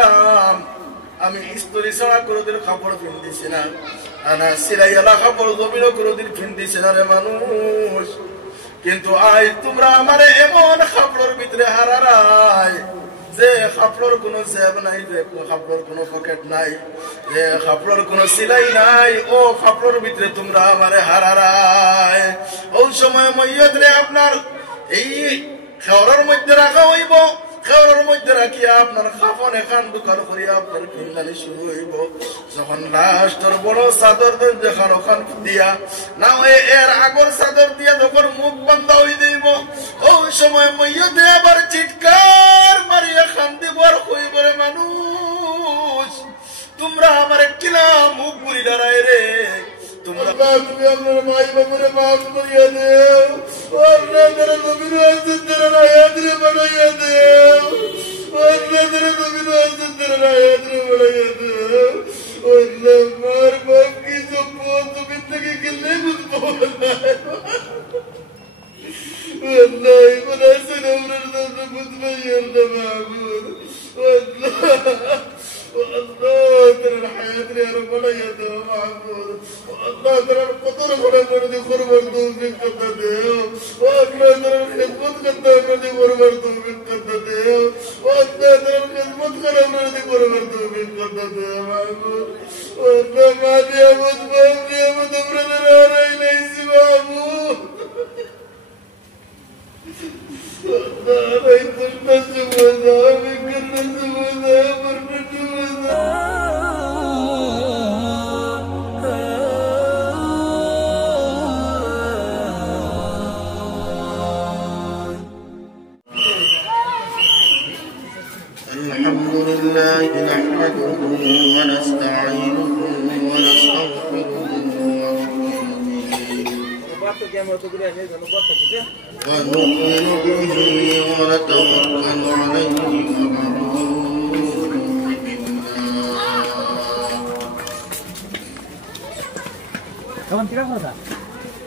দিতাম আমি স্ত্রী ছাড়া কোনোদিন কাপড় কিনতেছি না আনা সিলাইয়ালা কাপড় জমিনও কোনোদিন কিনতেছি না রে মানুষ কিন্তু আজ তোমরা আমার এমন কাপড়ের ভিতরে হারারাই যে কাপড়ের কোনো জেব নাই যে কাপড়ের কোনো পকেট নাই যে কাপড়ের কোনো সিলাই নাই ও কাপড়ের ভিতরে তোমরা আমার হারারাই ওই সময় মইয়তরে আপনার এই খেওয়ার মধ্যে রাখা হইব খেওয়ার মধ্যে রাখিয়া আপনার কাফন এখান দোকান করিয়া আপনার কিনদানি শুরু হইব যখন লাস্টর বড় চাদর দেখান ওখান দিয়া না এর আগর চাদর দিয়া যখন মুখ বন্ধ হয়ে দিব ওই সময় মইয়তে আবার চিৎকার মারিয়া কান্দি বর হইব রে মানুষ তোমরা আমার কিলা মুখ বুড়ি দাঁড়ায় রে তোমরা তুমি আপনার মাই বাবুরে মাফ করিয়া দেও আপনারা নবীর আজদের রায়াত রে বাড়াইয়া দেও আপনারা নবীর আজদের রায়াত রে বাড়াইয়া দেও আল্লাহ মার বাপ কি সম্পদ তুমি থেকে গেলে বুঝবো আল্লাহ ইবনে সালামের দরদ বুঝবো আল্লাহ মাহবুব আল্লাহ والله ترى الحياة يا رب لا يدوم معبود والله ترى القطر ولا مرضي خربردو من قدده والله ترى الخدمة قدام مرضي خربردو من قدده والله ترى الخدمة خرب مرضي خربردو من قدده معبود والله ما لي أمد بام لي أمد أمرنا لا إليه معبود والله رأيت النجم وذهبك النجم وذهب النجم الحمد لله نحمده ونستعينه ونستغفره ونؤمن به ونتوكل عليه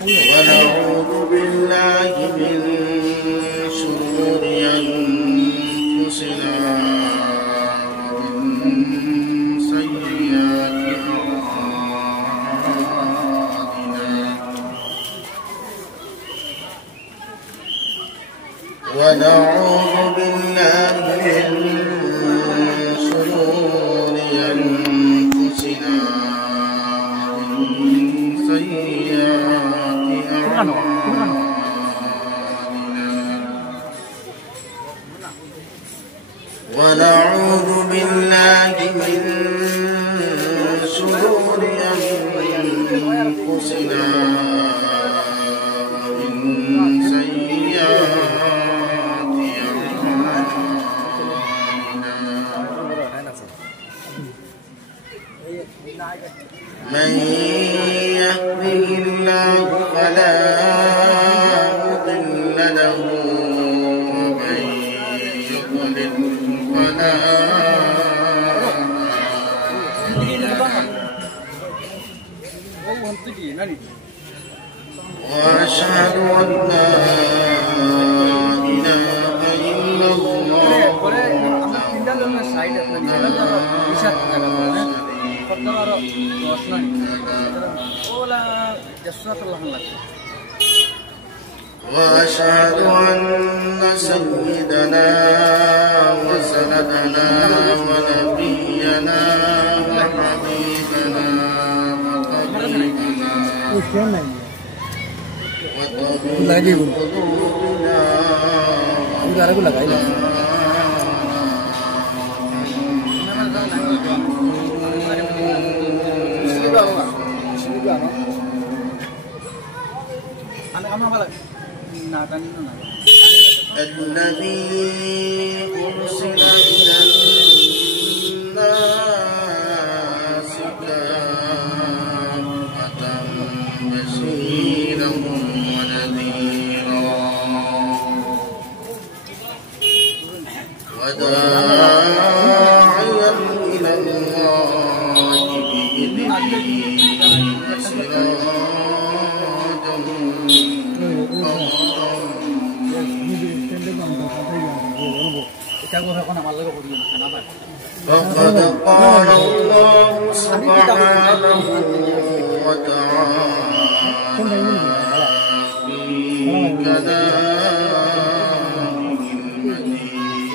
ونعوذ بالله من شرور أنفسنا ومن سيئات أعمالنا ونعوذ بالله من شرور أنفسنا ومن سيئات أعمالنا ونعوذ بالله من شرور أنفسنا ومن سيئات أعمالنا من يهده الله فلا مضل له ومن يضلل فلا وأشهد أن لا إله إلا الله وأشهد أن سيدنا وسندنا ونبينا وحبيبنا وقريبنا وطبيب قلوبنا الذي أرسل إلى الناس كافة بشيرا ونذيرا وداعيا إلى الله بإذنه وسراجا منيرا فقد قال الله سبحانه وتعالى في كلامه المجيد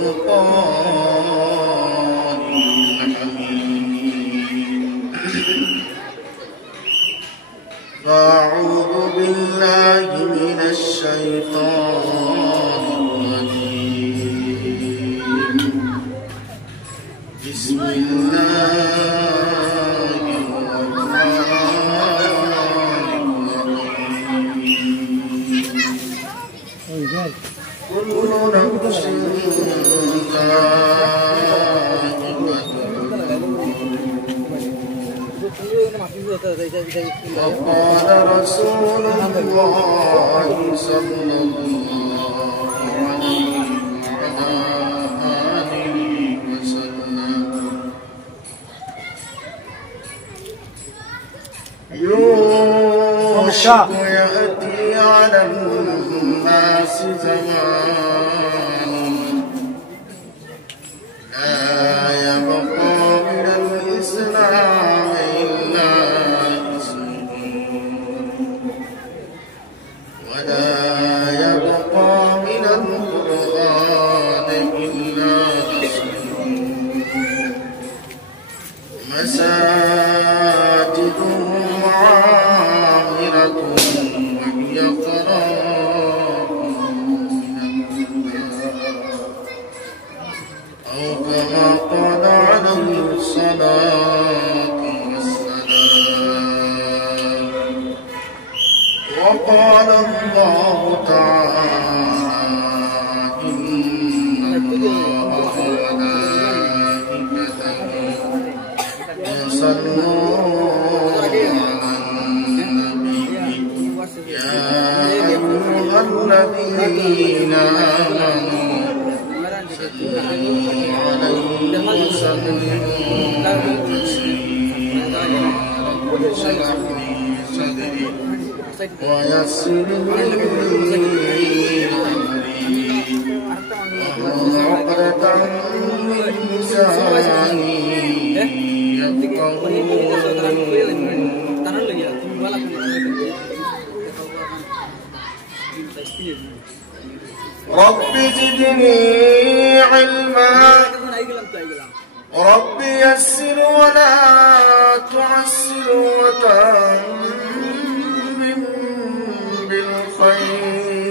والفرقان الحميد. أعوذ بالله من الشيطان الرجيم. بسم الله الرحمن الرحيم. كل نفس وقال رسول الله صلى الله عليه وعلى آله وسلم يوشك يأتي على الناس زمان لا يبقى من الإسلام إلا اسمه ولا يبقى من القرآن إلا اسمه مساجدهم عامرة وهي خراب أو كما قال عليه الصلاة والسلام. وقال الله تعالى إن الله وملائكته يصلون على النبي يا أيها الذين آمنوا صلوا عليه وسلموا تسليما. رب اشرح لي صدري ويسر لي أمري واحلل عقدة من لساني رب زدني علما رب يسر ولا تعسر وتمم بالخير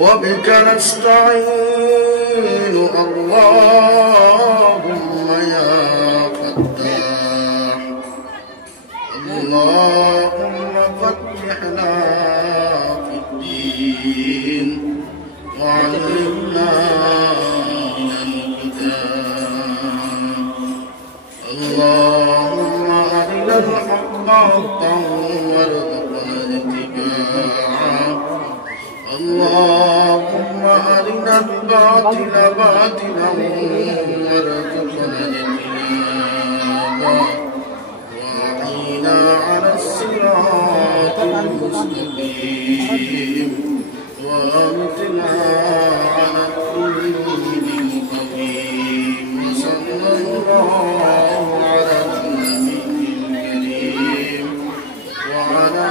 وبك نستعين اللهم يا فتاح اللهم فتحنا في الدين وعلمنا من الكتاب اللهم أرنا الحق حقا وارزقنا اتباعه اللهم أرنا الباطل باطلا وارزقنا اجتنابه وأعنا على الصراط المستقيم وأمتنا على كل دين قويم. وصلى الله على النبي الكريم وعلى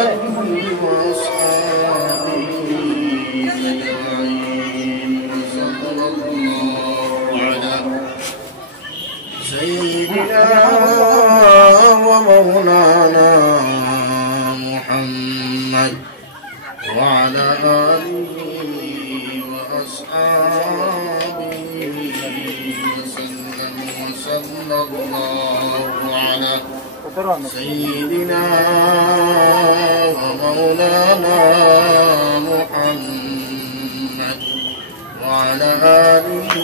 آله وأصحابه أجمعين. وصلى الله على سيدنا ومولانا محمد وعلى آله وأصحابه وسلم. وصلى الله على سيدنا ومولانا محمد وعلى آله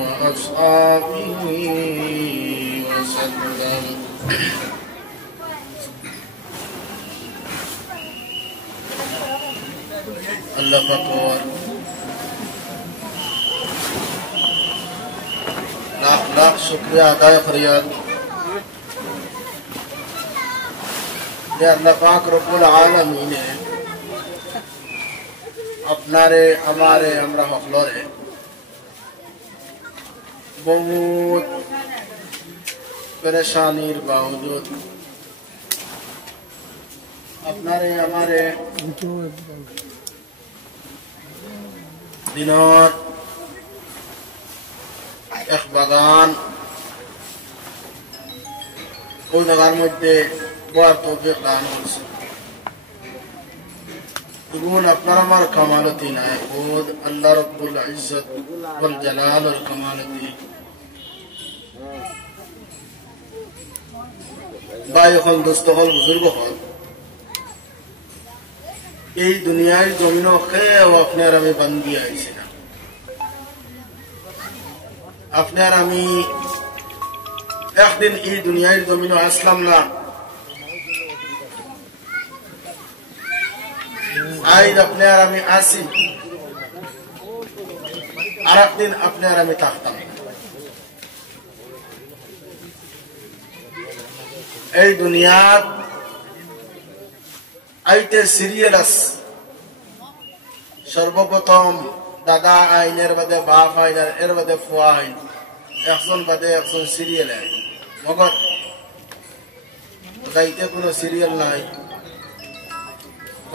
وأصحابه وسلم. আল্লাহ পাক লাখ লাখ শুকরিয়া আদায় ফরিয়াদ যে আল্লাহ পাক রব্বুল আলামিন আপনারে আমারে আমরা সকলরে বহুত পরেশানির বাবজুদ আপনারে আমারে দিনত এক বাগান ওই জায়গার মধ্যে বড় তৌফিক দান করছে। এগুলো আপনার আমার কামালতি নাই, খুদ আল্লাহ রব্বুল ইজ্জত ওয়াল জালাল ওয়াল কামালতি। ভাই হল, দোস্ত হল, বুজুর্গ হল, এই দুনিয়ার জমিন খেয়েও আপনার আমি বান্দি আইছি না। আপনার আমি একদিন এই দুনিয়ার জমিন আসলাম না, আজ আপনার আমি আসি, আর একদিন আপনার আমি থাকতাম। এই দুনিয়ার আইতে সিরিয়াল আছে। সর্বপ্রথম দাদা আইন, এর বাদে বাপ আইন, এর বাদে ফুয়া আইন, একজন বাদে একজন সিরিয়াল আইন। মগর গাইতে কোনো সিরিয়াল নাই,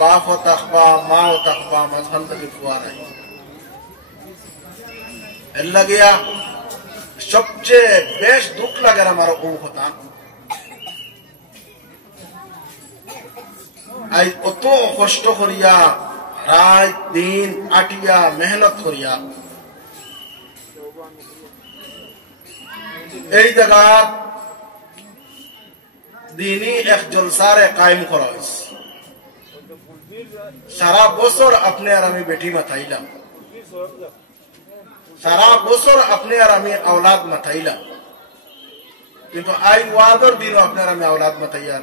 বাপও থাকবা, মাও থাকবা, মাঝখান থেকে ফুয়া নাই। এর লাগিয়া সবচেয়ে বেশ দুঃখ লাগে আমার ও কথা, আই কত কষ্ট করিয়া রাত দিন আটিয়া মেহনত করিয়া এই জায়গা দিনই এক জলসারে কায়েম করা হয়েছে। সারা বছর আপনি আর আমি বেটি মাথাইলাম, সারা বছর আপনি আর আমি আওলাদ মাথাইলাম, কিন্তু আই ওয়াদর দিনও আপনার আমি আওলাদ মাথাইয়ার,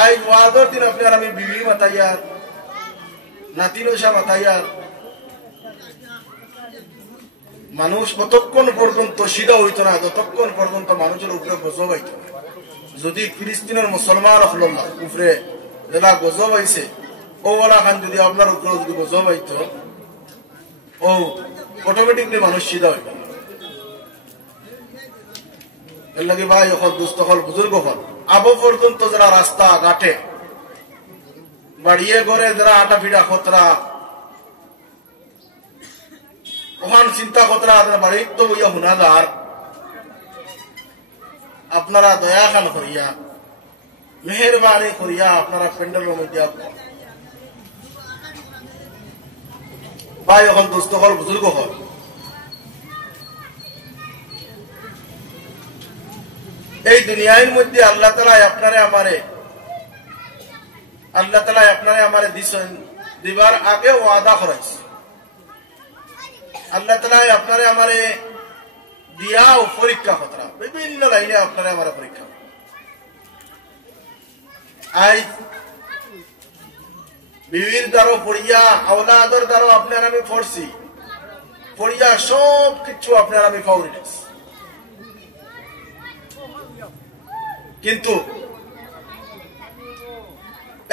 আই ওয়াদর দিন আপনার আমি বিবি মাথাইয়ার, নাতি নৈশা মাথাইয়ার। মানুষ কতক্ষণ পর্যন্ত সিধা হইত না, ততক্ষণ পর্যন্ত মানুষের উপরে গজব হইত না। যদি ফিলিস্তিনের মুসলমান উপরে যারা গজব হয়েছে, ওলা খান যদি আপনার উপরে যদি গজব হইত, ও অটোমেটিকলি মানুষ সিধা হইত। এর লাগে ভাই হল, দুস্থ হল, বুজুর্গ হল, আবু পর্যন্ত যারা রাস্তা ঘাটে বাড়িয়ে ঘরে যারা আটা ফিটা খতরা, ওখান চিন্তা খতরা বাড়ি তো বইয়া হুনাদার, আপনারা দয়া খান করিয়া মেহরবানি করিয়া আপনারা প্যান্ডেলের মধ্যে ভাই হল, দুস্থ হল, বুজুর্গ হল, এই দুনিয়ার মধ্যে আল্লাহ তাআলা আপনারে আমারে, আল্লাহ তাআলা আপনারে আমারে দিছেন, দিবার আগে ওয়াদা করাইছে। আল্লাহ তাআলা আপনারে আমারে দিয়াও পরীক্ষা খতরা, বিভিন্ন লাইনে আপনারে আমারে পরীক্ষা। আই বিবির দ্বারও পড়িয়া, আওলাদর দ্বারও আপনার আমি পড়ছি, পড়িয়া সব কিছু আপনার আমি পাউরি নিছি, কিন্তু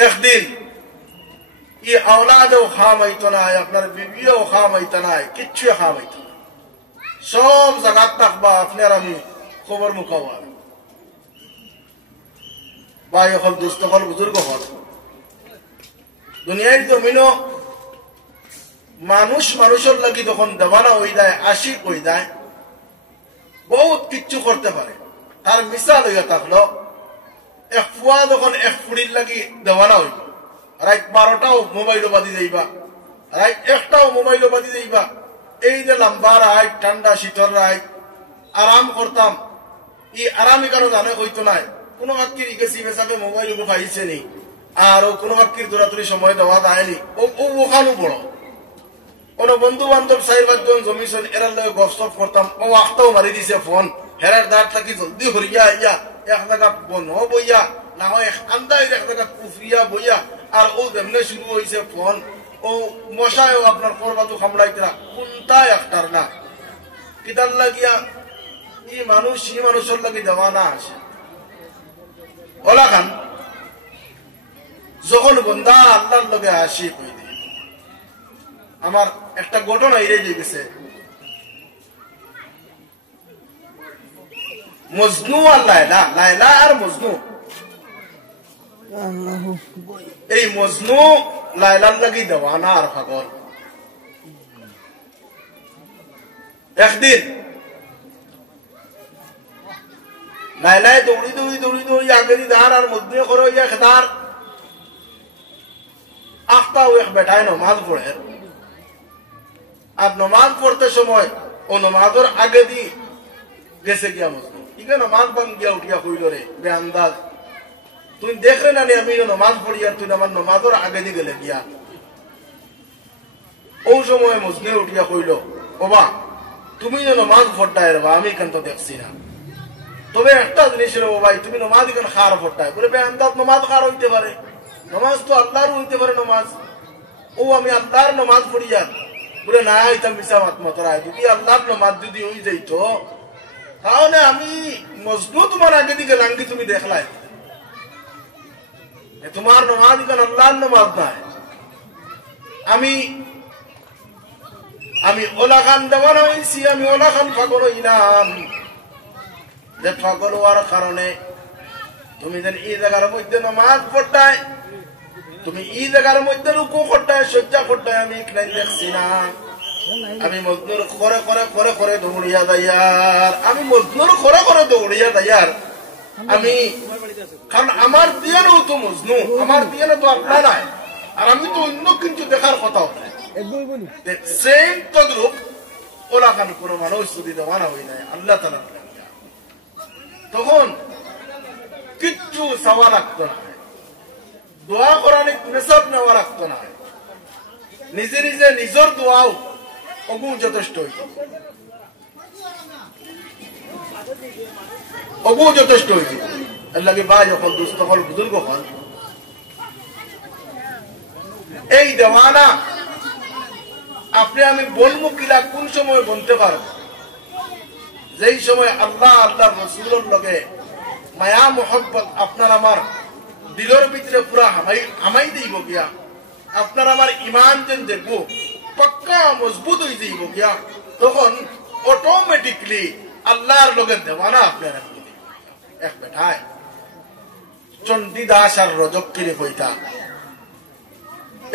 একদিন ই আওলাদেও খাম হইত নাই, আপনার বিবিও খাম হইত নাই, কিচ্ছু খাম হইত না। সব জায়গা থাকবা আপনার আমি খবর মুখাবার। ভাই হল, দুস্থ হল, বুজুর্গ হল, দুনিয়ার জমিনও মানুষ মানুষের লাগি যখন দেওয়ানা হয়ে যায়, আশিক হয়ে যায়, বহুত কিচ্ছু করতে পারে। তার মিসাল হইয়া থাকলো, এক ফুয়া যখন এক ফুড়ির লাগি দেওয়ানা হইব, রাত 12টাও মোবাইলও বাদি যাইবা, রাত 1টাও মোবাইলও বাদি যাইবা। এই যে লম্বা রাত, ঠান্ডা শীতল রাত আরাম করতাম, এই আরামই কারো জানে হইতো নাই। কোনো বাক্যের ইগেছি বেসাবে মোবাইল খাইছে নি, আর কোনো বাক্যের দৌড়াদৌড়ি সময় দেওয়া যায়নি, ওখানো বড় কোন বন্ধু বান্ধব 4-5 জন জমিছেন, এরার লগে গপসপ করতাম, ও আখটাও মারি দিছে ফোন, হেরার দাঁড় থাকি জলদি হরিয়া ইয়া এক জায়গা বন বইয়া, না হয় আন্দাজ এক জায়গা কুফরিয়া বইয়া, আর ও যেমনে শুরু হয়েছে ফোন, ও মশায়ও আপনার করবাতো খামড়াইতরা, কোনটা একটার না কিতার লাগিয়া ই মানুষ মানুষের লাগে দেওয়া না আসে। ওলা খান যখন বন্দা আল্লাহর লগে আশিক হয়ে যায়। আমার একটা ঘটনা এড়িয়ে গেছে, মজনু আর লায়লা, লায়লা আর মজনু। এই মজনু লায়লার লাগি দেওয়ানা আর পাগল। একদিন লাইলায় দৌড়ি দৌড়ি দৌড়ি দৌড়ি আগেরি ধার আর মজনু করে খেদার আখতা ও এক বেটায় নমাজ পড়ে। আর নমাজ পড়তে সময় ও নমাজের আগে দি গেছে গিয়া মজনু, ইকে নমাজ বাং গিয়া উঠিয়া কইল রে বে আন্দাজ, তুই দেখলে না আমি নমাজ পড়ি আর তুই আমার নমাজের আগে দি গেলে গিয়া। ও সময় মজনু উঠিয়া কইল, ওবা তুমি যে নমাজ পড়তায় রে বা আমি কেন তো দেখছি না, তবে একটা জিনিস রে ও ভাই, তুমি নমাজ এখানে খার পড়তায়। বলে বে আন্দাজ নমাজ খার হইতে পারে, নমাজ তো আল্লাহর হইতে পারে নমাজ। ও আমি আল্লাহর নমাজ পড়ি আর বলে না হইতাম মিশা মাতমতরায়, যদি আল্লাহর নমাজ যদি হয়ে যাইত তাহলে আমি মজনু তোমার আগে দিকে লাঙ্গি তুমি দেখলাই, তোমার নমাজ এখানে আল্লাহর নমাজ নাই। আমি আমি ওলা খান দেওয়ান হয়েছি, আমি ওলা খান পাগল হইলাম যে পাগল হওয়ার কারণে তুমি যেন এই জায়গার মধ্যে নমাজ পড়তায়, তুমি এই জায়গার মধ্যে রুকু করতায়, সজ্জা করতায়, আমি এখানে দেখছি না। আমি মজনুর করে করে করে করে দৌড়িয়া যাইয়ার, আমি মজনুর করে করে দৌড়িয়া যাইয়ার। আমি কারণ আমার দিয়ে তো মজনু, আমার দিয়ে তো আপনার নাই, আর আমি তো অন্য কিছু দেখার কথা সেম তদ্রুপ ওলা খান কোন মানুষ যদি দেওয়ানা হই নাই আল্লাহ তাআলা, তখন কিচ্ছু চাওয়া লাগতো না, দোয়া করার মেসব নেওয়া লাগতো না, নিজে নিজে নিজের দোয়াও অগু যথেষ্ট হইত, অগু যথেষ্ট হইত। আল্লাহকে ভাই যখন দুস্থ হল বুজুর্গ হল, এই দেওয়ানা আপনি আমি বলবো কিলা কোন সময় বলতে পারব, যেই সময় আল্লাহ আল্লাহ রসুলের লগে মায়া মোহব্বত আপনার আমার দিলের ভিতরে পুরা হামাই দিব গিয়া, আপনার আমার ইমান যেন দেখবো পাক্কা মজবুত হয়ে যাইব গিয়া, তখন অটোমেটিকলি আল্লাহর লগে দেওয়ানা আপনার এক বেটায় চণ্ডীদাস আর রজকিনী হইতা।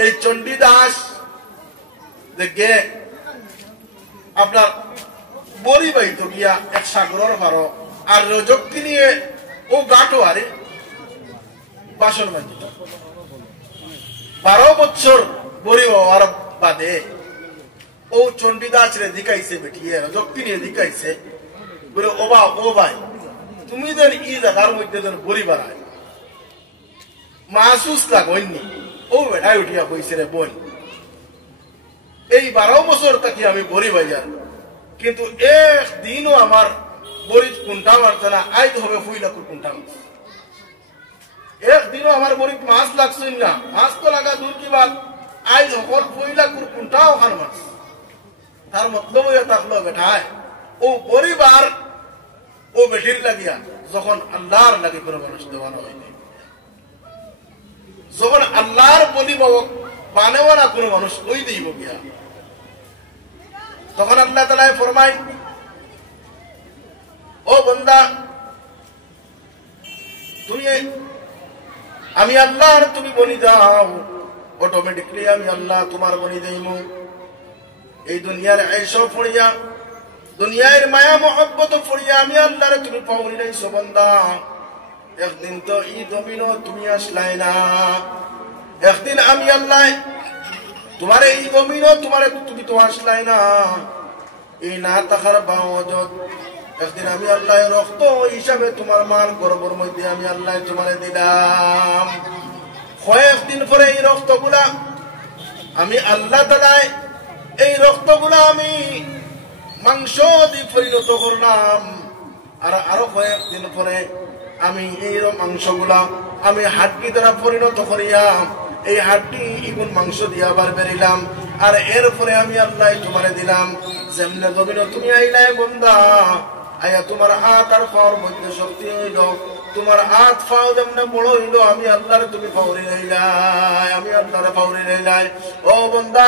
এই চণ্ডীদাস দেখে আপনার বড়ি বাইতো গিয়া এক সাগরের পারো, আর রজকিনী ও গাটো আরে বাসন বাঁধিত। 12 বছর বড়ি হওয়ার বাদে ও চণ্ডীদাস রে দিকাইছে বেটিয়ে, রজকিনী দিকাইছে বলে ওবা ও ভাই তুমি যেন ই জায়গার মধ্যে যেন বড়ি বাড়ায় মাহসুস লাগনি। ও বেটাই উঠিয়া কইছে রে বোন, এই 12 বছর থাকি আমি বড়ি বাজার, কিন্তু একদিনও আমার বড়িত কুন্টা মারছে না, আইতে হবে ফুইলাকুর কুন্টা মাছ, একদিনও আমার বড়িত মাছ লাগছে না, মাছ তো লাগা দূর কি বাদ, আইজ সকল ফুইলাকুর কুন্টা ওখান মাছ। তার মতলব হইয়া থাকলো বেটায় ও পরিবার ও বেটির লাগিয়া যখন আল্লাহর লাগে কোনো মানুষ দেওয়ানো হয়নি, যখন আল্লাহর বলি বানেওয়ানা কোনো মানুষ ওই দিব গিয়া, তখন আল্লাহ তাআলা ফরমায় ও বান্দা তুমি আমি আল্লাহর তুমি বলি দাও, অটোমেটিকলি আমি আল্লাহ তোমার বলি দেইম। এই দুনিয়ার আইসো ফড়িয়া, দুনিয়ার মায়া মহব্বত ফড়িয়া আমি আল্লাহরে তুমি পাওনি নাই বান্দা। একদিন তো এই জমিনও তুমি আসলাই না, একদিন আমি আল্লাহ তোমার এই জমিনও তোমার তুমি তো আসলাই না। এই না তাহার বাওয়াজত একদিন আমি আল্লাহ রক্ত হিসাবে তোমার মার গর্ভের মধ্যে আমি আল্লাহ তোমারে দিলাম। কয়েকদিন পরে এই রক্তগুলা আমি আল্লাহ তাআলা এই রক্তগুলা আমি মাংস দিয়ে পরিণত করলাম, আর আরো কয়েকদিন পরে আমি এই মাংসগুলা আমি হাড্ডি দ্বারা পরিণত করিয়া এই হাড্ডি ইগুন মাংস দিয়ে আবার বেরিলাম, আর এরপরে আমি আল্লাহ তোমারে দিলাম। যেমনে জমিন তুমি আইলাই বন্দা, আয়া তোমার হাত আর পাওয়ার মধ্যে শক্তি হইল, তোমার হাত পাও যেমন বড় হইলো আমি আল্লাহরে তুমি পাওরি নাইলাই, আমি আল্লাহরে পাওরি নাইলাই। ও বান্দা,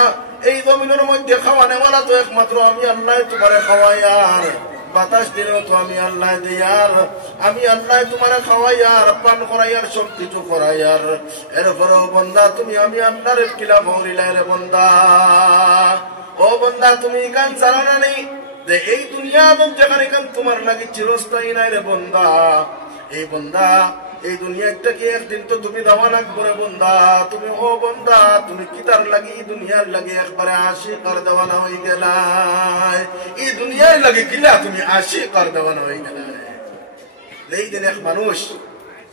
এই জমিনের মধ্যে খাওয়ানেওয়ালা তো একমাত্র আমি আল্লাহ, তোমারে খাওয়াই আর বাতাস দিলেও তো আমি আল্লাহ দিয়ার, আমি আল্লাহ তোমারে খাওয়াই আর পান করাই আর সব কিছু করাই আর। এরপরেও বন্দা তুমি আমি আল্লাহরে কিলা পাওরিলাই রে বন্দা। ও বন্দা, তুমি গান জানা নেই যে এই দুনিয়া যেখানে গান তোমার লাগে চিরস্থায়ী নাই রে বন্দা। এই বন্দা, এই দুনিয়াটা কি একদিন তো তুমি দেওয়া লাগবো রে বন্দা। তুমি ও বন্দা, তুমি কিতার লাগি দুনিয়ার লাগে একবারে আশিক আর দেওয়ানা হয়ে গেলাই। এই দুনিয়ার লাগে কিলা তুমি আশিক আর দেওয়ানা হয়ে গেলাই। এই দিন এক মানুষ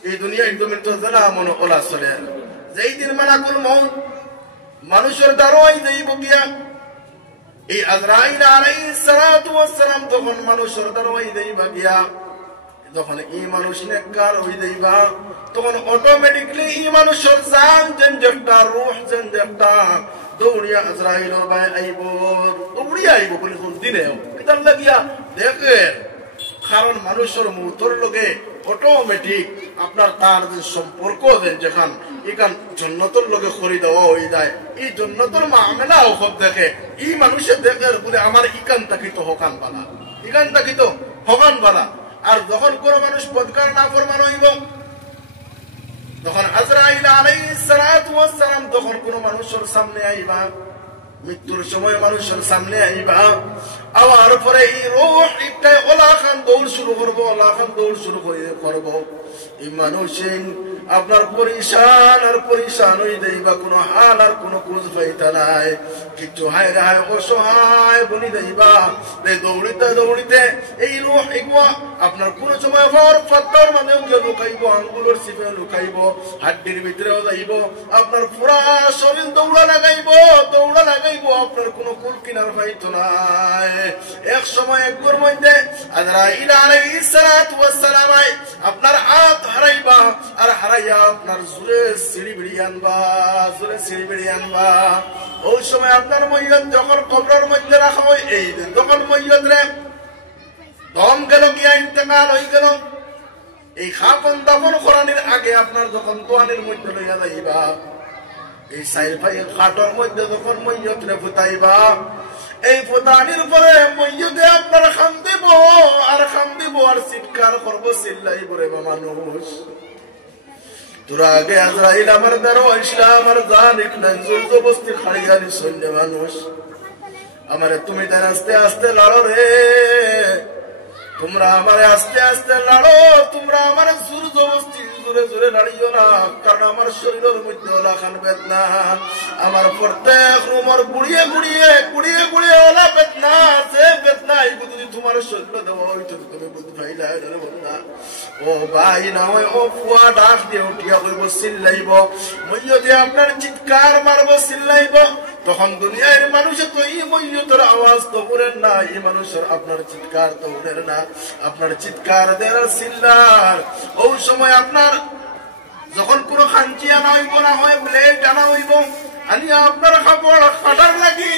এই দুনিয়ার জমিন তো জানা মনে ওলা চলে, যেই দিন মালাকুল মউত মানুষের দারোয়াই যাইব গিয়া, এই আজরাইল আলাইহিস সালাতু ওয়াস সালাম তখন মানুষের দারোয়াই যাইবা গিয়া, যখন এই মানুষ নেককার হয়ে যাইবা তখন অটোমেটিকলি এই মানুষের জান জেনজেরটা রূহ জেনজেরটা দৌড়িয়া আজরাইলের ভাই আইব, দৌড়িয়া আইব বলে দিনেও কিতার লাগিয়া দেখে। কারণ মানুষের মৌতর লগে অটোমেটিক আপনার তার যে সম্পর্ক যেখান এখান জন্নতর লগে খরি দেওয়া হয়ে যায়, এই জন্নতর মামলা সব দেখে এই মানুষের দেখে বলে আমার ইকান তাকিত হকান বালা, ইকান তাকিত হকান বালা। আর যখন কোন মানুষ পদকার না ফরমান হইব, তখন আজরাইল আলাইহিস সালাতু ওয়াস সালাম তখন কোন মানুষের সামনে আইবা, মৃত্যুর সময় মানুষের সামনে আইবা, আবার পরে এই রূহ একটা ওলা খান দৌড় শুরু করবো, ওলা খান দৌড় শুরু করবো। এই মানুষ আপনার পরিশান আর পরিশান হয়ে দেইবা, কোনো হাল আর কোনো খোঁজ পাইতা নাই, কিছু হায় রায় অসহায় বলি দেইবা। দৌড়িতে দৌড়িতে এই রূহ এগুয়া আপনার কোন সময় পাত্তর মানে লুকাইব, আঙ্গুলের চিপে লুকাইব, হাড্ডির ভিতরেও যাইব, আপনার পুরা শরীর দৌড়া লাগাইব, দৌড়া লাগাইব, আপনার কোনো কুল কিনার পাইতো নাই। এক সময় একবার মধ্যে আজরাইল আলাইহিস সালাতু ওয়াস সালাম আপনার হাত হারাইবা, আর হারাইয়া আপনার জোরে সিঁড়ি বিড়ি আনবা, জোরে সিঁড়ি বিড়ি আনবা। ওই সময় আপনার মইয়ত যখন কবরের মধ্যে রাখা হয়, এই যখন মইয়ত রে দম গেল গিয়া ইন্তেকাল হয়ে গেল, এই খাপন দাফন করানোর আগে আপনার যখন তোয়ানির মধ্যে লইয়া যাইবা, এই সাইল ভাই খাটর মধ্যে যখন মইয়ত রে ফুটাইবা, এই ফুটানির পরে মইয়তে আপনার খাম দিব আর খাম দিব আর চিৎকার করবো, চিল্লাইব রে মানুষ তোরা আগে আজরাইল আমার দ্বারা ইসলাম আমার জান এক নাই জবরদস্তি খাড়িয়ারি সৈন্য মানুষ আমারে তুমি তার আস্তে আস্তে লড়ো রে, তোমরা আমারে আস্তে আস্তে লড়ো, তোমরা আমার জোর জবরদস্তি জোরে জোরে লড়িও না। কারণ আমার শরীরের মধ্যে ওলা খান বেদনা, আমার প্রত্যেক রুমর গুড়িয়ে গুড়িয়ে গুড়িয়ে গুড়িয়ে ওলা বেদনা আছে, বেদনা এইগুলো যদি তোমার শরীর দেওয়া হইতো তুমি বুঝতে পাইলা না। ও ভাই না হয় ও ফুয়া ডাক দিয়ে উঠিয়া কইব, চিল্লাইব, মইয়তে আপনার চিৎকার মারবো, চিল্লাইব। তখন দুনিয়ার মানুষে তো এই মইয়তের আওয়াজ তো উড়েন না, এই মানুষের আপনার চিৎকার তো উড়েন না, আপনার চিৎকার দেওয়ার চিল্লার। ওই সময় আপনার যখন কোনো খাঞ্চি আনা হইব না হয় ব্লেড আনা হইব, আনিয়া আপনার কাপড় কাটার লাগি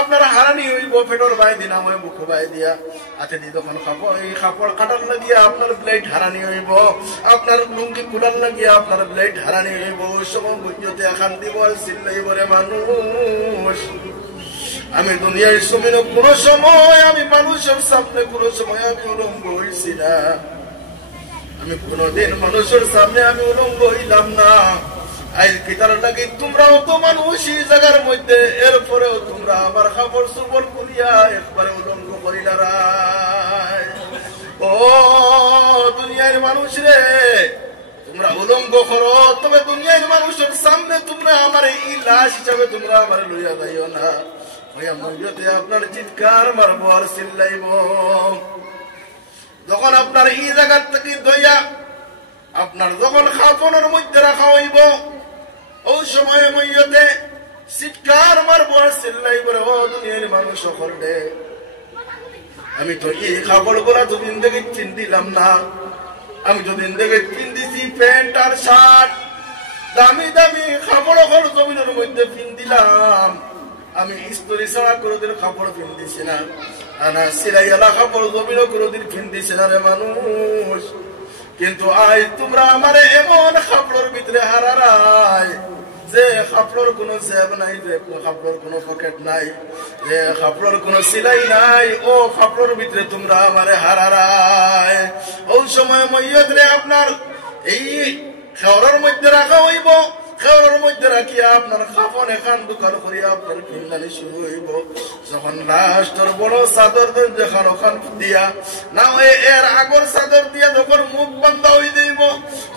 আপনার হারানি হইব, পেটর বাই দিনা হয় মুখ বাই দিয়া হাতে দিয়ে তখন কাপড় এই কাপড় কাটার লাগিয়া আপনার ব্লেড হারানি হইব, আপনার লুঙ্গি কুলার লাগিয়া আপনার ব্লেড হারানি হইব। ওই সময় বুঝতে এখান দিব আর চিল্লাইব রে মানুষ। আমি দুনিয়ার জমিনে কোনো সময় আমি মানুষের সামনে কোনো সময় আমি উলঙ্গ হইছি না, আমি কোনদিন মানুষের সামনে আমি উলঙ্গ হইলাম না। আজ কিতার লাগি তোমরাও তো মানুষ এই জায়গার মধ্যে, এরপরেও তোমরা আমার কাপড় চোপড় করিয়া একবারে উলঙ্গ করিলা। ও দুনিয়ার মানুষ রে, তোমরা উলঙ্গ করো, তবে দুনিয়ার মানুষের সামনে তোমরা আমার এই লাশ হিসাবে তোমরা আমার লইয়া যাইও না। আপনার চিৎকার মারবো আর চিল্লাইব। যখন আপনার এই জায়গার থেকে দইয়া আপনার যখন খাপনের মধ্যে রাখা হইব, ওই সময় মইয়তে চিৎকার মারবো আর চিল্লাইব রে, ও দুনিয়ার মানুষ সকল রে, আমি তো এই কাপড় গুলা দুদিন থেকে কিন দিলাম না, আমি দুদিন থেকে কিন দিছি প্যান্ট আর শার্ট, দামি দামি কাপড় জমিনের মধ্যে কিন দিলাম, আমি ইস্ত্রি ছাড়া কোনোদিন কাপড় কিন দিছি না, আনা সিলাইয়ালা কাপড় জমিনও কোনোদিন কিন দিছি না রে মানুষ। কিন্তু আজ তোমরা আমারে এমন খাপড়ের ভিতরে হারারাই যে খাপড়ের কোনো জেব নাই, যে খাপড়ের কোনো পকেট নাই, যে খাপড়ের কোনো সিলাই নাই, ও খাপড়ের ভিতরে তোমরা আমারে হারারাই। ওই সময় মইয়তরে আপনার এই খেওরের মধ্যে রাখা হইব, খেওরের মধ্যে রাখিয়া আপনার খাপন এখান দোকান করিয়া আপনার ফিন্দানি শুরু হইব। যখন রাষ্ট্র বড় চাদর দেখান ওখান দিয়া না হয়ে এর আগর চাদর দিয়া যখন মুখ বন্ধ হয়ে দিব,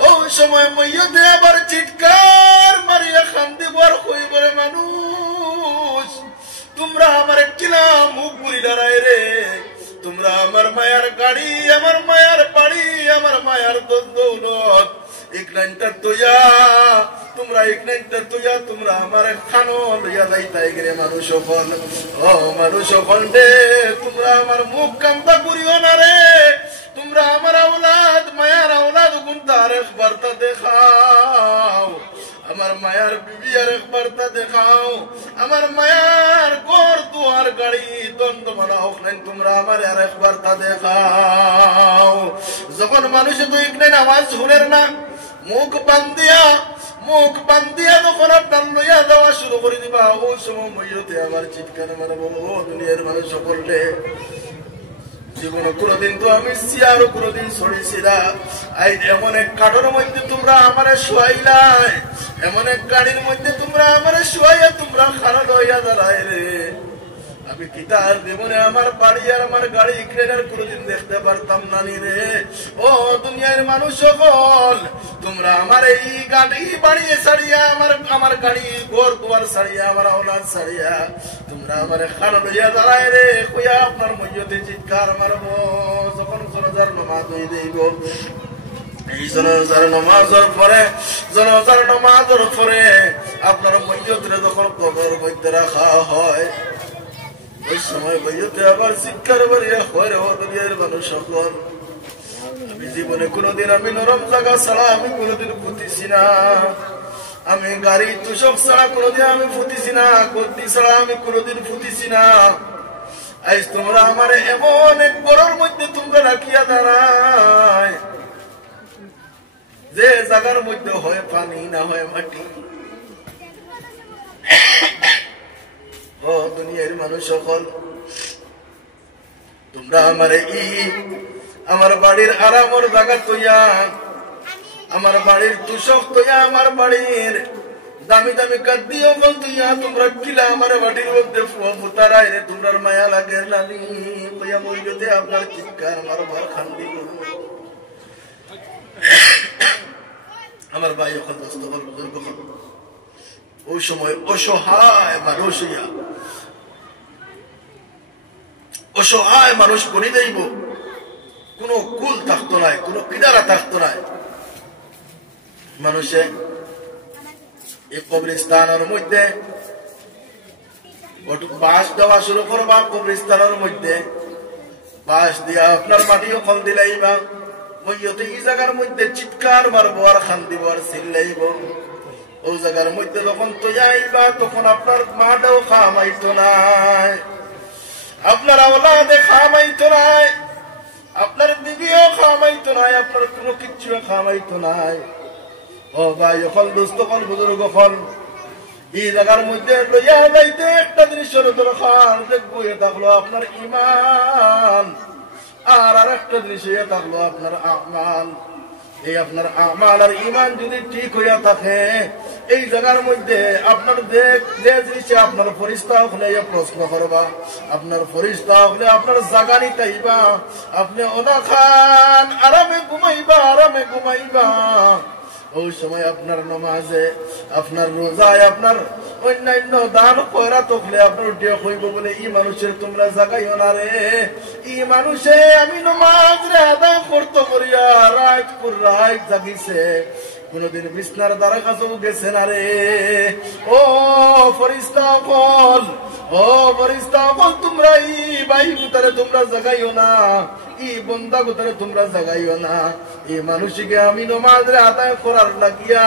ওই সময় মইয়তে আবার চিৎকার মারিয়া খান দিব আর হইব রে মানুষ তোমরা আমার কিলা মুখ বুড়ি দাঁড়ায় রে, তোমরা আমার মায়ার গাড়ি, আমার মায়ার বাড়ি, আমার মায়ার দৌলত ইকনাইনটা তোয়া, তোমরা ইকনাইনটা তোয়া তোমরা আমার খানো লইয়া যাইতাই গেলে মানুষ সকল। ও মানুষ সকল রে, তোমরা আমার মুখ কামতা করিও না রে, তোমরা আমার আওলাদ মায়ার আওলাদ গুনতা আর একবার তা দেখাও, আমার মায়ার বিবি আর একবার তা দেখাও, আমার মায়ার ঘর দুয়ার গাড়ি দ্বন্দ্বমালা হোক নাই, তোমরা আমার আর একবার তা দেখাও। যখন মানুষে তো ইকনাইন আওয়াজ শুনের না, মুখ বান্ধিয়া যখন আপনার লইয়া যাওয়া শুরু করে দিবা, ওই সময় মইয়তে আমার চিৎকার মারা বলো, ও দুনিয়ার মানুষ সকলে জীবনে কোনোদিন তো আমি চেয়ারও কোনোদিন ছড়িয়েছি না, আই এমন এক কাঠের মধ্যে তোমরা আমারে শুয়াইলাই, এমন এক গাড়ির মধ্যে তোমরা আমারে শুয়াইয়া তোমরা খারাপ হইয়া দাঁড়ায় রে। আমি কিতার জীবনে আমার বাড়ি আর আমার গাড়ি ইকরাইনের কোনোদিন দেখতে পারতাম না নি রে। ও দুনিয়ার মানুষ সকল, তোমরা আমার এই গাড়ি বাড়ি ছাড়িয়া আমার গাড়ি ঘর দুয়ার ছাড়িয়া আমার আওলাদ ছাড়িয়া তোমরা আমার খারাপ হইয়া দাঁড়ায় রে কইয়া আপনার মইয়তে চিৎকার মারবো। যখন জনাজার নামাজ হয়ে দেব, এই জনাজার নামাজের পরে আপনার মইয়তরে যখন কবর মধ্যে রাখা হয়, ওই সময় মইয়তে আবার চিৎকার বাড়িয়া হয় রে ও দুনিয়ার মানুষ সকল। আমি জীবনে কোনোদিন আমি নরম জায়গা ছাড়া আমি কোনোদিন ফুটিছি না, আমি গাড়ি তুষক ছাড়া কোনোদিন আমি ফুটিছি না, গদ্দি ছাড়া আমি কোনোদিন ফুটিছি না। আজ তোমরা আমার এমন এক ঘরের মধ্যে তোমরা রাখিয়া দাঁড়ায়, যে জায়গার মধ্যে হয় পানি না হয় মাটি। ও দুনিয়ার মানুষ সকল, তোমরা আমার আমার বাড়ির আরামর জায়গা তৈয়া, আমার বাড়ির তুষক তৈয়া, আমার বাড়ির দামি দামি কাদ্দি অকল তৈয়া, তোমরা কিলা আমার বাড়ির মধ্যে ফুতারাই রে, তোমরা মায়া লাগে নানি তৈয়া মইয়তে আপনার চিৎকার আমার ঘর খান দিব। আমার ভাই অকল দোস্ত হল বুজুর্গ হল, ওই সময় অসহায় মানুষ হইয়া, অসহায় মানুষ করে দেব, কোন কুল থাকতো নাই, কোন কিনারা থাকতো নাই। মানুষে এই কবরস্থানের মধ্যে বাঁশ দেওয়া শুরু করবা, কবরস্থানের মধ্যে বাঁশ দিয়া আপনার মাটিও ফল দিলাইবা, মইয়তে এই জায়গার মধ্যে চিৎকার মারবো আর খান দিব আর চিল্লাইব। ওই জায়গার মধ্যে যখন তো যাইবা তখন আপনার মাটাও খামাইতো নাই, আপনার আওলাদে খামাইতো নাই, আপনার বিবিও খামাইতো নাই, আপনার কোনো কিচ্ছু খামাইতো নাই। ও ভাই অকল দোস্ত কল বুজুর্গ কল, এই জায়গার মধ্যে লইয়া যাইতে একটা জিনিসের দরকার, দেখবো এ থাকলো আপনার ইমান, আর একটা জিনিস হইয়া থাকলো আপনার আমাল। এই আপনার আমাল আর ইমান যদি ঠিক হইয়া থাকে, এই জায়গার মধ্যে আপনার যে জিনিসে আপনার ফরিস্তা হলে প্রশ্ন করবা, আপনার ফরিস্তা হলে আপনার জাগা নিতাইবা, আপনি ওনা খান আরামে ঘুমাইবা, আরামে ঘুমাইবা। ওই সময় আপনার নমাজে, আপনার রোজায়, আপনার অন্যান্য দান কইরা তখলে আপনার উঠিয়া হইব বলে ই মানুষের তোমরা জাগাইও না রে। ই মানুষে আমি নমাজ রে আদায় করতে করিয়া রাত জাগিছে, কোনদিন বিছনার দ্বারা কাছেও গেছে না রে। ও ফরিস্তা বল, ও ফরিস্তা বল, তোমরা ই ভাই গুতারে তোমরা জাগাইও না, ই বন্দা গুতারে তোমরা জাগাইও না। এই মানুষকে আমি নমাজ রে আদায় করার লাগিয়া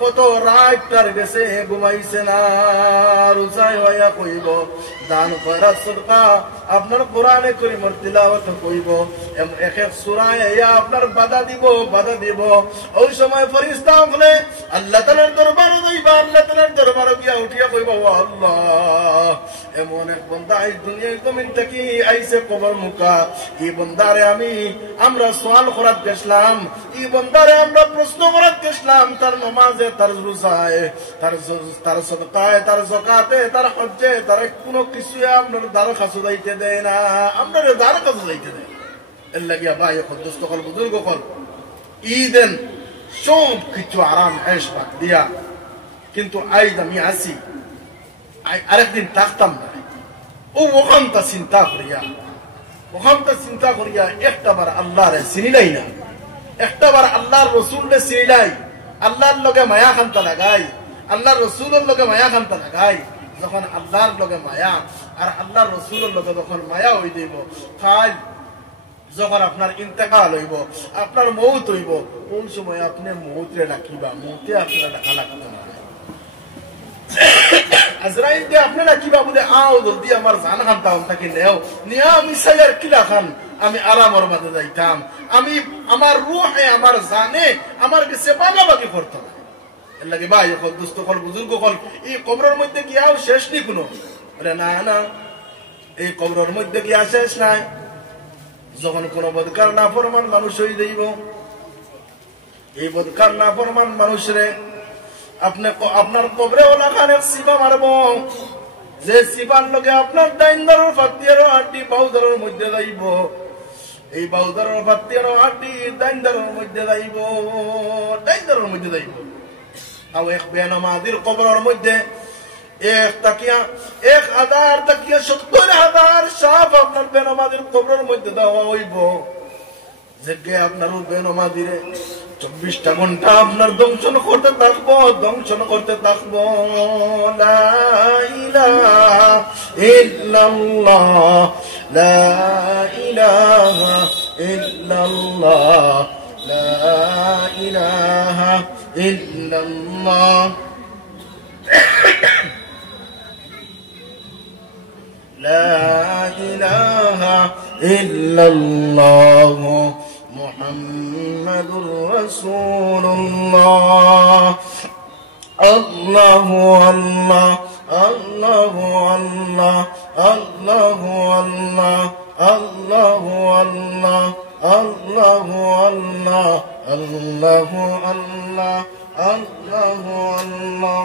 কত রাতটার গেছে ঘুমাইছে না রোজায় হইয়া কইব দান করা সদকা আপনার কোরআনে কারীমের তিলাওয়াত কইব এক এক সূরা ইয়া আপনার বাধা দিব ওই সময় ফেরেশতা বলে আল্লাহ তাআলার দরবারে যাইবা আল্লাহ তাআলার দরবারে গিয়া উঠিয়া কইব ও আল্লাহ এমন এক বান্দা এই দুনিয়ার জমিন থেকে আইছে কবর মুকা এই বান্দারে আমরা সওয়াল করাত গেছলাম এই বান্দারে আমরা প্রশ্ন করাত গেছলাম তার নামাজে তার রোজায় তার সাদকায় তার যাকাতে তার হজ্জে তার কোনো কিছু আপনার দ্বার খাসু যাইতে দেয় না আপনার দ্বার খাসু যাইতে দেয় এর লাগিয়া ভাই দোস্ত কল বুজুর্গ কল ঈদেন সব কিছু আরাম এশ বাদ দিয়া কিন্তু আজ আমি আসি আরেকদিন থাকতাম না ওখানটা চিন্তা করিয়া একটাবার আল্লাহরে চিনিলাই না একটাবার আল্লাহর রসুলরে চিনিলাই আল্লাহর লগে মায়া খান্তা লাগাই আল্লাহর রসুলের লগে মায়া খান্তা লাগাই যখন আল্লাহর লগে মায়া আর আল্লাহর রসুলের লগে যখন মায়া হয়ে দিব কাল যখন আপনার ইন্তেকাল হইব আপনার মৌত হইব কোন সময় আপনি মৌতরে ডাকিবা মৌতে আপনার ডাকা লাগতো না আজরাইল দিয়ে আপনারা কিবা বলে আও জলদি আমার জান খান্তাম তাকে নেও নিয়া আমি সাইয়ার কিলা খান আমি আরামর মাঝে যাইতাম আমি আমার রুহে আমার জানে আমার কাছে বাগাবাগি করতাম এর লাগে ভাই দুস্থ কল বুজুর্গ কল এই কবরের মধ্যে গিয়াও শেষ নেই কোনো বলে না না এই কবরের মধ্যে গিয়া শেষ নাই যখন কোনো বদকার না ফরমান মানুষ হয়ে যাইব এই বদকার না ফরমান মানুষরে আপনার কবরে ওলা খানে সিবা মারব যে সিবার লগে আপনার ডাইন্দারের ফাতিয়ারও আড্ডি বাউদারের মধ্যে যাইব এই বাউদারের ফাতিয়ারও আড্ডি ডাইন্দারের মধ্যে যাইব তাও এক বেনামাজির কবরের মধ্যে 1000 তাকিয়া 70,000 সাপ আপনার বেনামাজির কবরের মধ্যে দেওয়া হইব যে আপনার বেনামাজিরে 24টা ঘন্টা আপনার দংশন করতে থাকবো লা ইলাহা ইল্লাল্লাহ লা ইলাহা ইল্লাল্লাহ লা ইলাহা ইল্লাল্লাহ লা ইলাহা ইল্লাল্লাহ মুহাম্মাদুর রাসূলুল্লাহ আল্লাহু আল্লাহ আল্লাহু আল্লাহ আল্লাহু আল্লাহ আল্লাহু আল্লাহ আল্লাহু আল্লাহ আল্লাহু আল্লাহ আল্লাহু আল্লাহ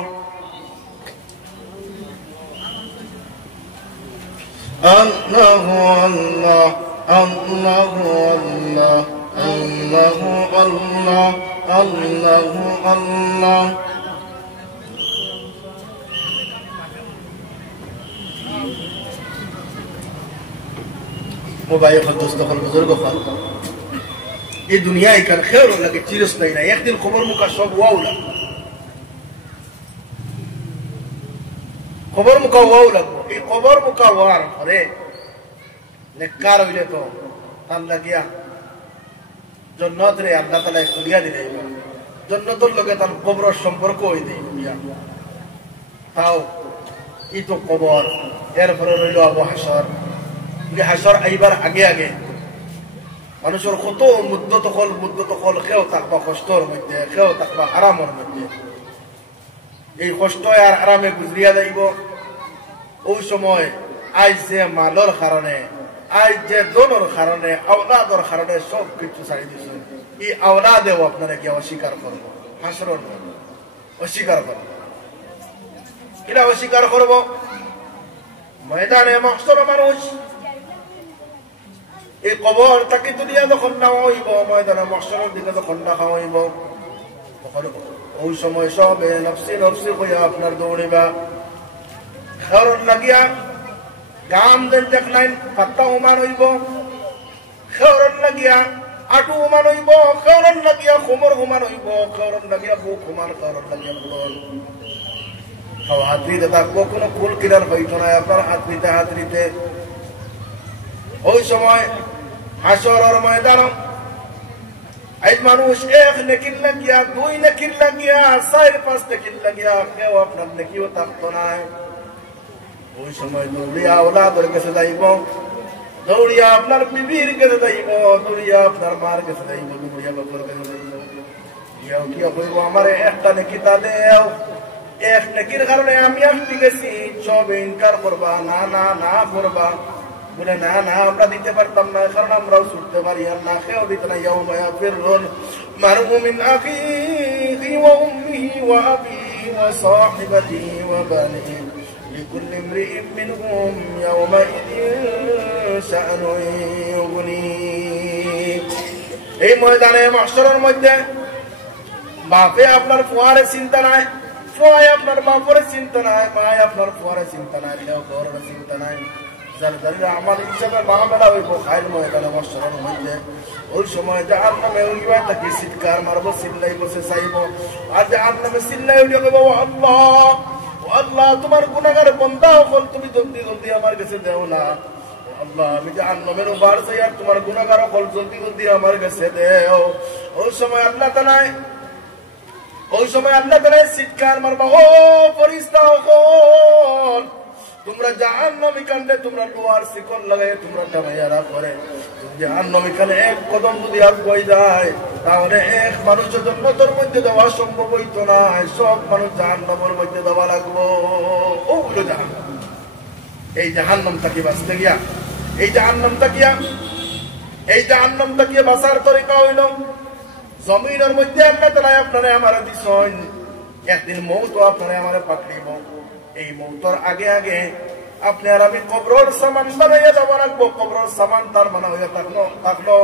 আল্লাহু আল্লাহ আল্লাহু আল্লাহ আল্লাহু আল্লাহ আল্লাহু আল্লাহ মোবাইল দোস্ত হল বুজুর্গ হল এই দুনিয়ায় কার খেয়াল লাগে চিরস্থায়ী না একদিন খবর মুখা সব ওয়াউলা খবর মুখা ওয়াও লাগবো এই খবর মুখা ওয়ার পরে নেককার হইলে তো তার লাগিয়া জন্নত রে আল্লাহ তাআলা খুলিয়া দিলে জন্নতর লগে তার কবরের সম্পর্ক হই দেই তাও ই তো কবর এরপরে রইল আবু হাসর হাসর আইবার আগে আগে মানুষের কত মুদ্দত কল কেউ থাকবা কষ্টর মধ্যে কেউ থাকবা আরামের মধ্যে এই কষ্ট আর আরামে গুজরিয়া যাইব ওই সময় আজ যে মালর কারণে আজ যে দোনোর কারণে আওলাদর কারণে সব কিছু ছাড়ি দিচ্ছে এই আওলাদেও আপনারা কি অস্বীকার করবো হাসরের অস্বীকার করবো এরা অস্বীকার করবো ময়দানে মাহশর মানুষ এই কবর তাকে দুনিয়া যখন না হইব ময়দানে মাহশরের দিকে যখন রাখা হইব ওই সময় সবে নফসি নফসি হইয়া আপনার দৌড়িবা খেরর লাগিয়া গাম দেন দেখলাইন পাত্তা উমান হইব খেরর লাগিয়া আটু উমান হইব খেরর লাগিয়া কোমর হুমান হইব খেরর লাগিয়া বুক হুমান খেরর লাগিয়া বুলন হাত দিতে থাকবো কোনো কুল কিনার হইতো না আপনার হাত দিতে ওই সময় হাসরের ময়দান আজ মানুষ এক নেকির লাগিয়া, দুই নেকির লাগিয়া, 4-5 নেকির লাগিয়া কেউ আপনার নেকিও থাকতো না। ওই সময় দৌড়িয়া ওলাদের কাছে যাইব, দৌড়িয়া আপনার বিবির কাছে যাইব, দৌড়িয়া আপনার মার কাছে যাইব, দৌড়িয়া বাবার কাছে যাইব। কেউ কি কইব আমার একটা নেকি তা দেও, এক নেকির কারণে আমি আসতে গেছি, সব ইনকার করবা, না না না করবা। বলে না না আমরা দিতে পারতাম না, কারণ আমরাও ছুটতে পারি আর না খেয়েও দিতে না। ইয়াউমা ইয়াফিরুল মারউ মিন আখিহি ওয়া উম্মিহি ওয়া আবিহি ওয়া সাহিবাতিহি ওয়া বানিহি লিকুল্লি ইমরিইন মিনহুম ইয়াউমাইযিন শা'নুন ইউগনি। এই ময়দানে মাহশরের মধ্যে বাপে আপনার ফুয়ারে চিন্তা নাই, ফুয়ায় আপনার বাপরে চিন্তা নাই, মায় আপনার ফুয়ারে চিন্তা নাই, কেউ ঘরের চিন্তা নাই। আমার হিসাবে বাংলা হইব খাইল ময়দানে মাহশরের মধ্যে। ওই সময় জাহান্নামে উঠবে তাকে চিৎকার মারবো, চিল্লাই বসে চাইব। আর জাহান্নামে চিল্লাই উঠে কইব আল্লাহ আল্লাহ তোমার গুনাহগার বান্দা হল, তুমি জলদি জলদি আমার কাছে দেও না আল্লাহ, আমি জাহান্নামের বার চাই আর তোমার গুনাহগার হল, জলদি জলদি আমার কাছে দেও। ওই সময় আল্লাহ তাআলা চিৎকার মারবা, ও ফেরেশতা হল তোমরা জাহান্নামী কাণ্ডে তোমরা লোহার শিকল লাগাই তোমরা টানাইয়ারা করে। জাহান্নামী কানে এক কদম যদি আগুই যায় তাহলে এক মানুষের জান্নাতের মধ্যে দেওয়া সম্ভব হইতো না, সব মানুষ জাহান্নামের মধ্যে দেওয়া লাগবো। ওগুলো জাহান্নাম। এই জাহান্নাম থেকে বাঁচতে গিয়া, এই জাহান্নাম থেকে বাঁচার তরিকা হইল জমিনের মধ্যে আল্লাহ তাআলা আপনারে আমারে দিছেন, একদিন মৌত আপনারে আমারে পাকড়িব। এই মৌতর আগে আগে আপনার আমি কবরের সামান বানাইয়া দেওয়া রাখবো। কবরের সামান তার মানে হইয়া থাকলো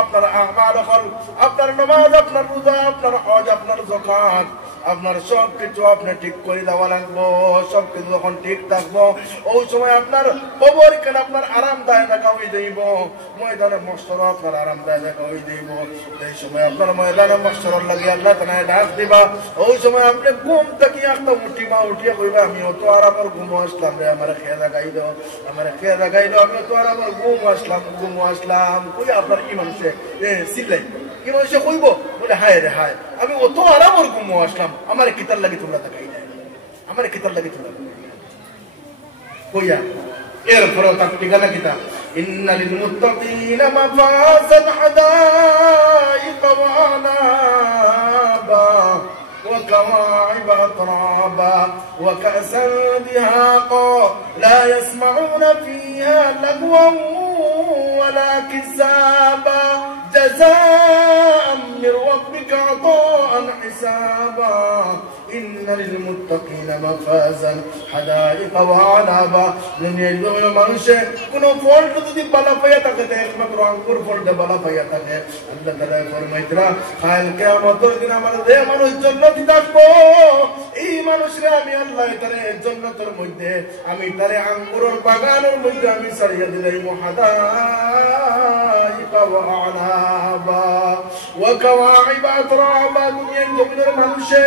আপনার আমাল হল, আপনার নামাজ, আপনার রোজা, আপনার হজ, আপনার যাকাত, আপনার সব কিছু আপনি ঠিক করে দেওয়া লাগবো। সব কিছু যখন ঠিক থাকবো ওই সময় আপনার কবর কেন আপনার আরামদায় দেখা হয়ে যাইব, ময়দানে মাহশর আপনার আরামদায় দেখা হয়ে যাইব। এই সময় আপনার ময়দানে মাহশর লাগিয়ে আল্লাহ তাআলা ডাক দিবা। ওই সময় আপনি ঘুম থেকে একটা উঠিয়া কইবা আমি অত আর আমার ঘুম আসলাম রে, আমার খেয়ে লাগাই দাও, আমার খেয়ে লাগাই দাও, আমি তো আর আমার ঘুম আসলাম কই আপনার ইমান সে চিল্লাই ইমান সে কইব বলে হায় রে হায় আমি অত আর আমার ঘুম আসলাম, আমার কিতার লাগি তোমরা তাকাই দেয়, আমার কিতার লাগি তোমরা কইয়া এরপরেও তার ঠিকানা কিতা ইন্না লিল মুত্তাকিনা মাফাজান হাদাইকা ওয়া আনাবা وكواعب أترابا وكأسا دهاقا لا يسمعون فيها لغوا ولا كذابا جزاء من ربك عطاء حسابا إن للمتقين مفازا حدائق وعنابا দুনিয়ার জন্য মানুষে কোন ফল যদি বালা পাইয়া থাকে একমাত্র আঙ্গুর ফলটা বালা পাইয়া থাকে। আল্লাহ তাআলা ফরমাইতরা কাল কিয়ামতের দিন আমাদের মানুষ জান্নাতে থাকবো, এই মানুষরা আমি আল্লাহ তারে জান্নাতের মধ্যে আমি তারে আঙ্গুরের বাগানের মধ্যে আমি ছাড়িয়ে দিলাই হাদাইকা ওয়া আনাবা ওয়া কাওয়াইবা আতরাবা। দুনিয়ার জমিনের মানুষে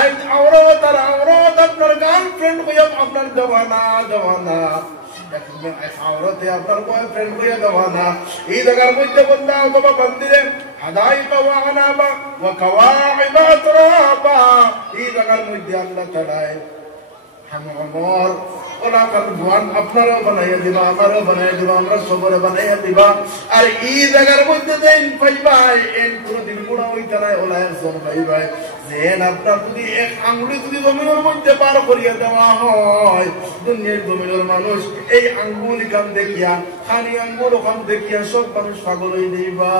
আজ আওরাত আর আওরাত আপনার গার্লফ্রেন্ড হইয়া আপনার দেওয়ানা আওরাতে আপনার বয়ফ্রেন্ড হইয়া দেওয়ানা। এই জায়গার মধ্যে বন্ধা অথবা বান্দিরে হাদাইকা ওয়া আনাবা ওয়া কাওয়াইবা আতরাবা, এই জায়গার মধ্যে আল্লাহ তাআলা আমার আপনারাও বানাইয়া দিবা, আমারও বানাইয়া দিবা, আমরা সবরে বানাইয়া দিবা। আর এই জায়গার মধ্যে দেন পাইবাই এন কোনদিন গুণা হইতে নাই ওলা একজন পাইবাই যেন আপনার যদি এক আঙ্গুলি যদি জমিনের মধ্যে পার করিয়া দেওয়া হয়, দুনিয়ার জমিনের মানুষ এই আঙ্গুলি খান দেখিয়া খানি আঙ্গুল খান দেখিয়া সব মানুষ পাগল হয়ে দিবা।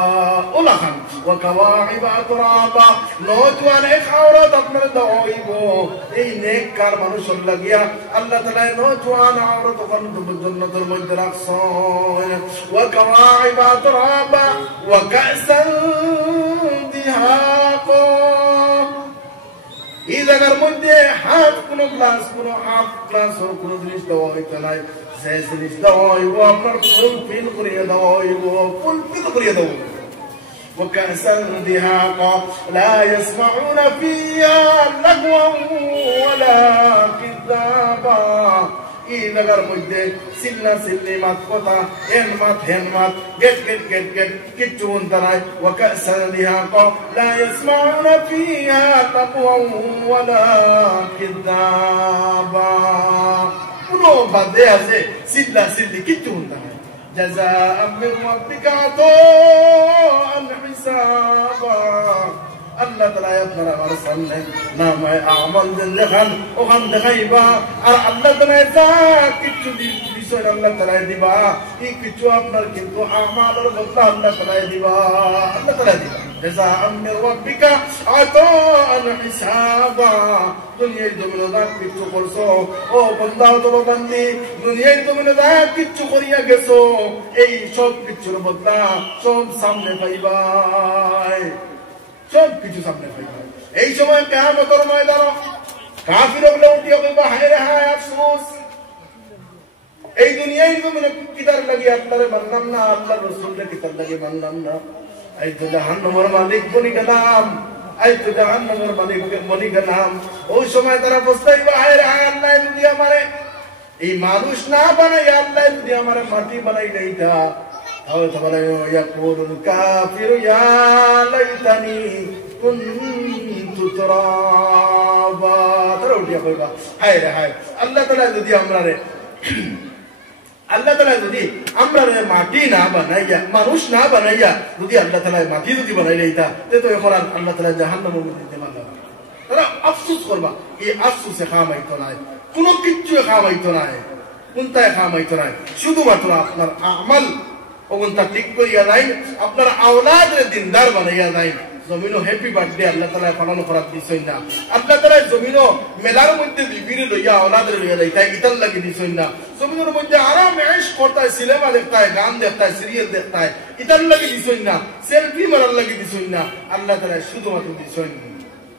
ওলা খান ও কাওয়াইবা আতরাবা, নজওয়ান এক আওরাত আপনার দেওয়া হইব। এই নেককার মানুষের লাগিয়া আল্লাহ তাআলা নজওয়ান আওরাত জান্নাতের মধ্যে রাখছেন। ওয়া কাওয়াইবা আতরাবা ওয়া কাসান দিহাকা, এই জায়গার মধ্যে হাফ কোন গ্লাস কোন হাফ গ্লাস কোন জিনিস দেওয়া হইতে নাই, যে জিনিস দেওয়া হইব আপনার ফুলফিল করিয়া দেওয়া হইব, ফুলফিল করিয়া দেওয়া হইব। وكأسا دهاقا لا يسمعون فيها لغوا ولا كذابا, এই জায়গার মধ্যে চিল্লা চিল্লি মাত কথা এন মাত হেন মাত গেট গেট গেট গেট কিচ্ছু শুনতে নাই ওয়াকাসান দিহাকা লা ইয়াসমাউনা ফিহা তাকওয়া ওয়ালা কিযাবা কোনো বাদে আছে চিল্লা চিল্লি কিচ্ছু শুনতে নাই জাযাআম মিন রাব্বিকা আতাআন হিসাবা আল্লাহ তাআলা আপনারা আমার সামনে নামায়ে আমল দেখান ওখান দেখাইবা আর আল্লাহ তাআলা যা কিছু বিষয় আল্লাহ তাআলা দিবা এই কিছু আপনার কিন্তু আমালের বদলা আল্লাহ তাআলা দিবা আল্লাহ তাআলা দিবা জাযাআম মিন রাব্বিকা আতাআন হিসাবা দুনিয়ার জমিনে যা কিছু করছো ও বান্দা তো বান্দি দুনিয়ার জমিনে যা কিছু করিয়া গেছো এই সব কিছুর বদলা সব সামনে পাইবা সব কিছু সামনে পাইবা এই সময় কিয়ামতের ময়দানে কাফিরগুলো উঠিয়া কইবা হায় রে হায় আফসোস এই দুনিয়ায় জমিনে কিতার লাগি আল্লাহরে মানলাম না আল্লাহর রাসূলকে কিতার লাগি মানলাম না এই তো জাহান্নামের মালিক বনি গেলাম এই তো জাহান্নামের মালিক বনি গেলাম ওই সময় তারা পস্তাইবা হায় রে হায় আল্লাহ যদি আমারে এই মানুষ না বানাই আল্লাহ যদি আমারে মাটি বানাই লইতা তাহলে তোমার ইয়াকুলুল কাফিরু ইয়া লাইতানি কুনতু তুরাবা তারা উঠিয়া কইবা হায় রে হায় আল্লাহ তাআলা যদি আমরারে মাটি না বানাইয়া মানুষ না বানাইয়া যদি আল্লাহ তাআলা মাটি যদি বানাই লইতা তে তো এখন আল্লাহ তাআলা জাহান্নামের মধ্যে দিতে পারবে তারা আফসোস করবা এই আফসোসে খামাইতো না কোনো কিচ্ছু খামাইতো না কোনটায় খামাইতো না শুধুমাত্র আপনার আমল ওগুনটা ঠিক করিয়া নাই আপনার আওলাদের দিনদার বানাইয়া নাই জমিনও হ্যাপি বার্থডে আল্লাহ তাআলা পালন করার দিছেন না আল্লাহ তাআলা জমিনও মেলার মধ্যে বিবিরে লইয়া আওলাদের লইয়া যাইতাই ইতার লাগি দিছেন না জমিনের মধ্যে আরাম এশ করতায় সিনেমা দেখতায় গান দেখতায় সিরিয়াল দেখতায় ইতার লাগি দিছেন না সেলফি মারার লাগি দিছেন না আল্লাহ তাআলা শুধুমাত্র দিছেন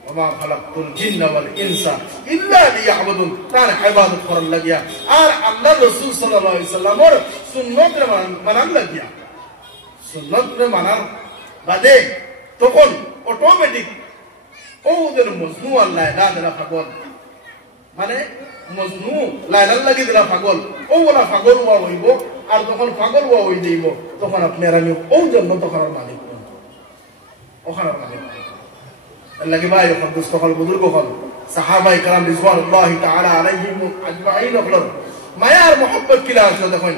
ওমা খালাকতুল জিন্না ওয়াল ইনসা ইল্লা লিয়াবুদুন তার ইবাদত করার লাগিয়া আর আল্লাহর রাসূল সাল্লাল্লাহু আলাইহি সাল্লামের সুন্নাত মানার লাগিয়া সুন্নাত মানার বাদে তখন অটোমেটিক ওদের মজনু আর লায়লা দিলা পাগল মানে মজনু লায়লার লাগি দিলা পাগল ওরা পাগল হওয়া হইব আর যখন পাগল হওয়া হই যাইব তখন আপনার আমি ও জন্য তখন মালিক ওখানে মালিক লাগে ভাই ওখান দুস্থল বুজুর্গ হল সাহাবায়ে کرام রিজওয়ানুল্লাহি তাআলা আলাইহিম আজমাইন হল মায়ার মোহাব্বত কিলা আসলে দেখুন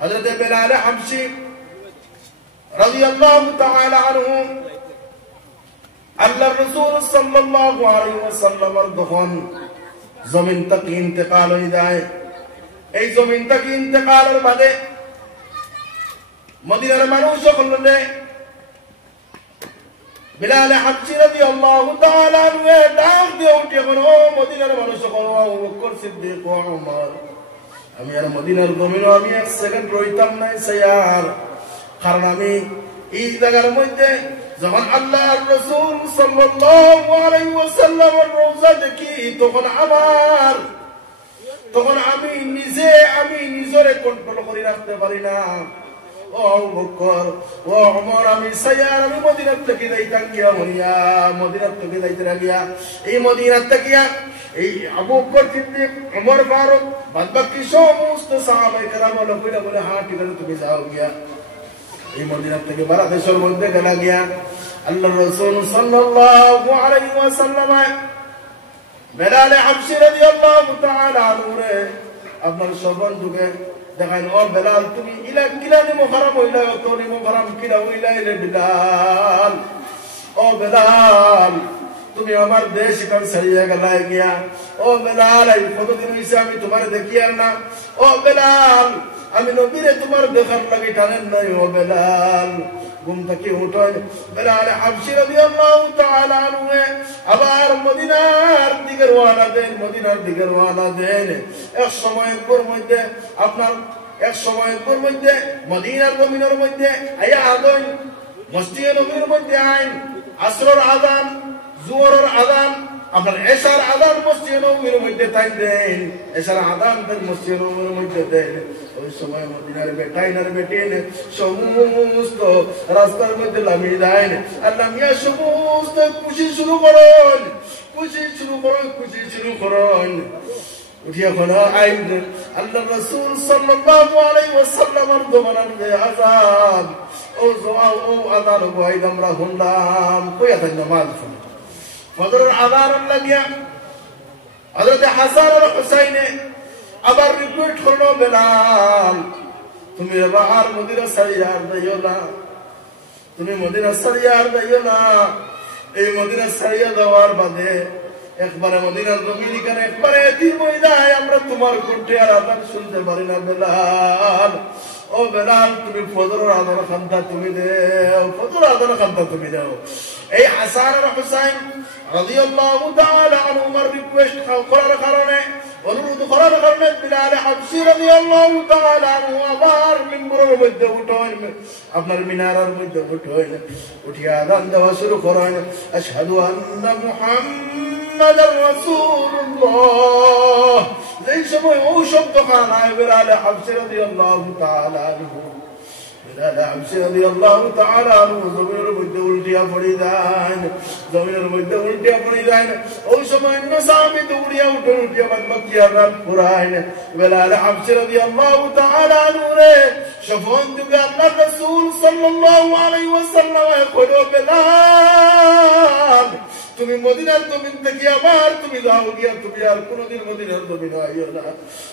হযরত বেলাল হাবশী রাদিয়াল্লাহু তাআলা আনহু আল্লাহর রাসূল সাল্লাল্লাহু আলাইহি ওয়াসাল্লামের যখন জমিন থেকে ইন্তেকাল হয়ে যায় এই জমিন থেকে ইন্তেকালের বাদে মদিনার মানুষ সকলে বেলাল হাবশী রাদিয়াল্লাহু তাআলা আনহু ডাক দিয়ে উঠে কোন মদিনার মানুষ সকলে আবু বকর সিদ্দিক ও ওমর আমি আর মদিনার জমিনে আমি এক সেকেন্ড রইতাম না স্যার কারণ আমি এই জায়গার মধ্যে যখন আল্লাহর রাসূল সাল্লাল্লাহু আলাইহি ওয়াসাল্লামের রওজা দেখি তখন আমি নিজরে কন্ট্রোল করে রাখতে পারি না ও আবু বকর ও ওমর আমি সাইয়ার আমি মদিনা থেকে যাইতাম গিয়া মদিনা থেকে যাইতে লাগিয়া এই মদিনা থেকে এই আবু বকর সিদ্দিক ওমর ফারুক বাদবাকি সমস্ত সাহাবায়ে কেরাম বলে হ্যাঁ ঠিক আছে তুমি যাও গিয়া এই মদিনা থেকে বারাদেশের মধ্যে গেলা গিয়া আল্লাহর রাসূল সাল্লাল্লাহু আলাইহি ওয়াসাল্লাম বেলাল হাবশী রাদিয়াল্লাহু তাআলা আনহু আপনার সর্বন যুগে দেখাইন ও বেলাল তুমি কিলানি মুহররম হইলা তোনি মুহররম কিলা হইলা রে বেলাল ও বেলাল তুমি আমার দেশ কাল ছাড়িয়া গেলা গিয়া ও বেলাল এই কতদিন হইছে আমি তোমারে দেখি আর না ও বেলাল আমি নবীরে তোমার দেখার লাগি টানেন নাই ও বেলাল ঘুম থেকে উঠেন বেলাল হাবশী রাদিয়াল্লাহু তাআলা আনহু আবার মদিনার দিকে রওনা দেন এক সময়ের মধ্যে মদিনার জমিনের মধ্যে আয়া আদন মসজিদে নববীর মধ্যে আইন আসরের আযান জোহরের আযান আপনার এশার আযান মসজিদে নববীর মধ্যে তাই দেন এশার আযান দেন মসজিদে নববীর মধ্যে দেন ওই সময় মদিনার বেটাইনার বেটেন সমস্ত রাস্তার মধ্যে লামি দেন আল্লাহ মিয়া সমস্ত খুশি শুরু করুন উঠিয়া কোন আইন আল্লাহ রাসূল সাল্লাল্লাহু আলাইহি ওয়াসাল্লামের দমানার যে আযান ও আযান কইদ আমরা শুনলাম কই আছেন নামাজ ফজরের আযান লাগিয়া হযরত হাসান আর হুসাইনে আবার রিপিট করলো বেলাল তুমি এবার মদিনা সারিয়ার যাইও না তুমি মদিনা সারিয়ার যাইও না এই মদিনা সারিয়া যাওয়ার বাদে একবারে মদিনার জমিন এখানে একবারে এতিম হয়ে যায় আমরা তোমার কণ্ঠে আর আযান শুনতে পারি না বেলাল ও বেলাল তুমি ফজরের আযান খান্তা তুমি দেও ফজরের আযান খান্তা তুমি দেও এই হাসান আর হুসাইন রাদিয়াল্লাহু তাআলা আনহুমার রিকোয়েস্ট করার কারণে অনুরোধ করার কারণে বিলাল হাবশী রাদিয়াল্লাহু তাআলা আনহু আবার মিম্বরের মধ্যে উঠেন আপনার মিনারের মধ্যে উঠেন উঠিয়া আযান দেওয়া শুরু করেন আশহাদু আন্না মুহাম্মাদার রাসূলুল্লাহ এই সময় ও শব্দ কানায় বিলাল হাবশী রাদিয়াল্লাহু তাআলা আনহু বিলাল হাবশী রাদিয়াল্লাহু তাআলা আনহু জমিনের মধ্যে উল্টিয়া পড়ে যান জমিনের মধ্যে উল্টিয়া পড়ে যান ওই সময় অন্য সাহাবী দৌড়িয়া উঠিয়া বাকিয়া রাত পুরাইন বিলাল হাবশী রাদিয়াল্লাহু তাআলা আনহু রে শফান দিবে আল্লাহর রাসূল সাল্লাল্লাহু আলাইহি ওয়াসাল্লাম কইলো বেলাল তুমি মদিনার জমিন থেকে আবার তুমি যাও গিয়া তুমি আর কোনদিন মদিনার জমিন আইও না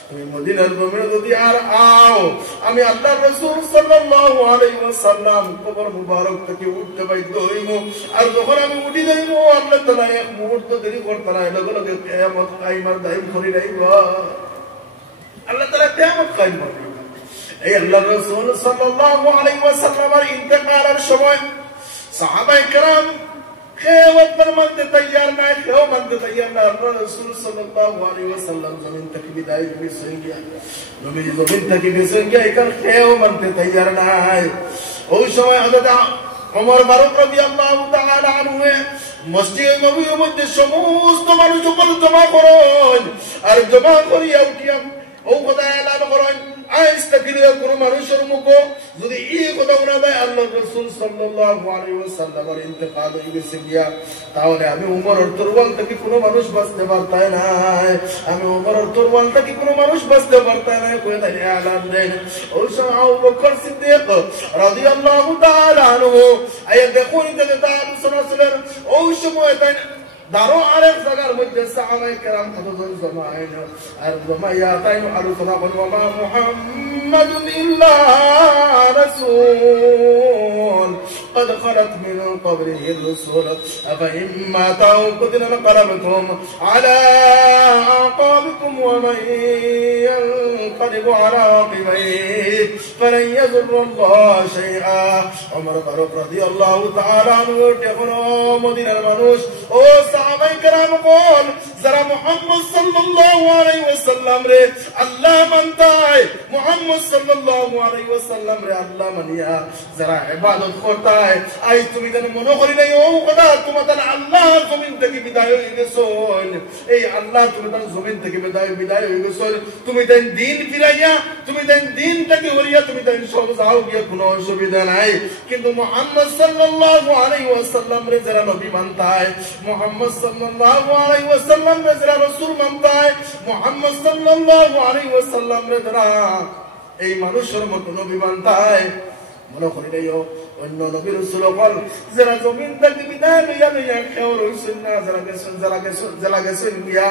তুমি মদিনার জমিনে যদি আর আও আমি আল্লাহর রাসূল সাল্লাল্লাহু আলাইহি ওয়াসাল্লাম কবর মুবারক থেকে উঠতে বাধ্য হইব আর যখন আমি উঠি যাইব আল্লাহ তাআলা এক মুহূর্ত দেরি করতে না লগে লগে কিয়ামত কায়েমার দায়িত্ব করে রাখব আল্লাহ তাআলা কিয়ামত কায়েম করবে এই আল্লাহর রাসূল সাল্লাল্লাহু আলাইহি ওয়াসাল্লামের ইন্তেকালের সময় সাহাবায়ে কেরাম খেওয়াত মানতে তৈয়ার না খেও মানতে তৈয়ার না আল্লাহ রাসূল সাল্লাল্লাহু আলাইহি ওয়াসাল্লাম জমিন থেকে বিদায় হয়ে গিয়া নবী জমিন থেকে গেছেন গিয়া এখন খেও মানতে তৈয়ার নাই ওই সময় হযরত ওমর ফারুক রাদিয়াল্লাহু তাআলা আনহু মসজিদে নববীর মধ্যে সমস্ত মানুষ জমা করেন আর জমা করিয়া উঠিয়া ও কথা এলান করেন আইস্তাকিরিয়া কোন মানুষের মুখ যদি এই কথা শোনা যায় আল্লাহর রাসূল সাল্লাল্লাহু আলাইহি ওয়াসাল্লামের ইন্তেকাল হয়ে গেছে গিয়া তাহলে আমি উমরের তরবাল থেকে কোনো মানুষ বাঁচতে পারতাই না আমি উমরের তরবাল থেকে কোনো মানুষ বাঁচতে পারতাই না কই তাই এলান দেন ওই সময় আবু বকর সিদ্দিক রাদিয়াল্লাহু তাআলা আনহু আয়া দেখুন যে তার রাসূলের ওই সময় তাই দারো আরেক জায়গার মধ্যে সাহাবায়ে কেরাম কতজন জমা হয় আর জমায়াতাইন আলোচনা করব মা মুহাম্মাদুন ইল্লা রাসূল قد خلت من قبله الرسل أفإن ماتوا قتل انقلبتم على أعقابكم ومن ينقلب على عقبيه فلن يضر الله شيئا عمر ফারুক রাদিয়াল্লাহু তাআলা আনহু যখন মদিনার মানুষ ও সাহাবায়ে কেরাম কোন যারা মুহাম্মদ সাল্লাল্লাহু আলাইহি ওয়াসাল্লাম রে আল্লাহ মানতায় মুহাম্মদ সাল্লাল্লাহু আলাইহি ওয়াসাল্লাম রে আল্লাহ মানিয়া যারা ইবাদত করতায় আই তুমি যেন মনে করি নাই ও কথা তোমাদের আল্লাহ জমিন থেকে বিদায় হয়ে গেছেন এই আল্লাহ তুমি তার জমিন থেকে বিদায় হয়ে গেছেন তুমি দেন দিন ফিরাইয়া তুমি দেন দিন থেকে হরিয়া তুমি দেন সব যাও গিয়া কোনো অসুবিধা নাই কিন্তু মুহাম্মদ সাল্লাল্লাহু আলাইহি ওয়াসাল্লাম রে যারা নবী মানতায় মুহাম্মদ সাল্লাল্লাহু আলাইহি ওয়াসাল্লাম রে যারা রাসূল মানতায় মুহাম্মদ সাল্লাল্লাহু আলাইহি ওয়াসাল্লাম রে যারা এই মানুষের মত নবী মানতায় মনে করি নাই অন্য নবী রাসূল বল যারা জমিন থেকে বিদায় লইয়া কেউ রইছেন না যারা গেছেন গিয়া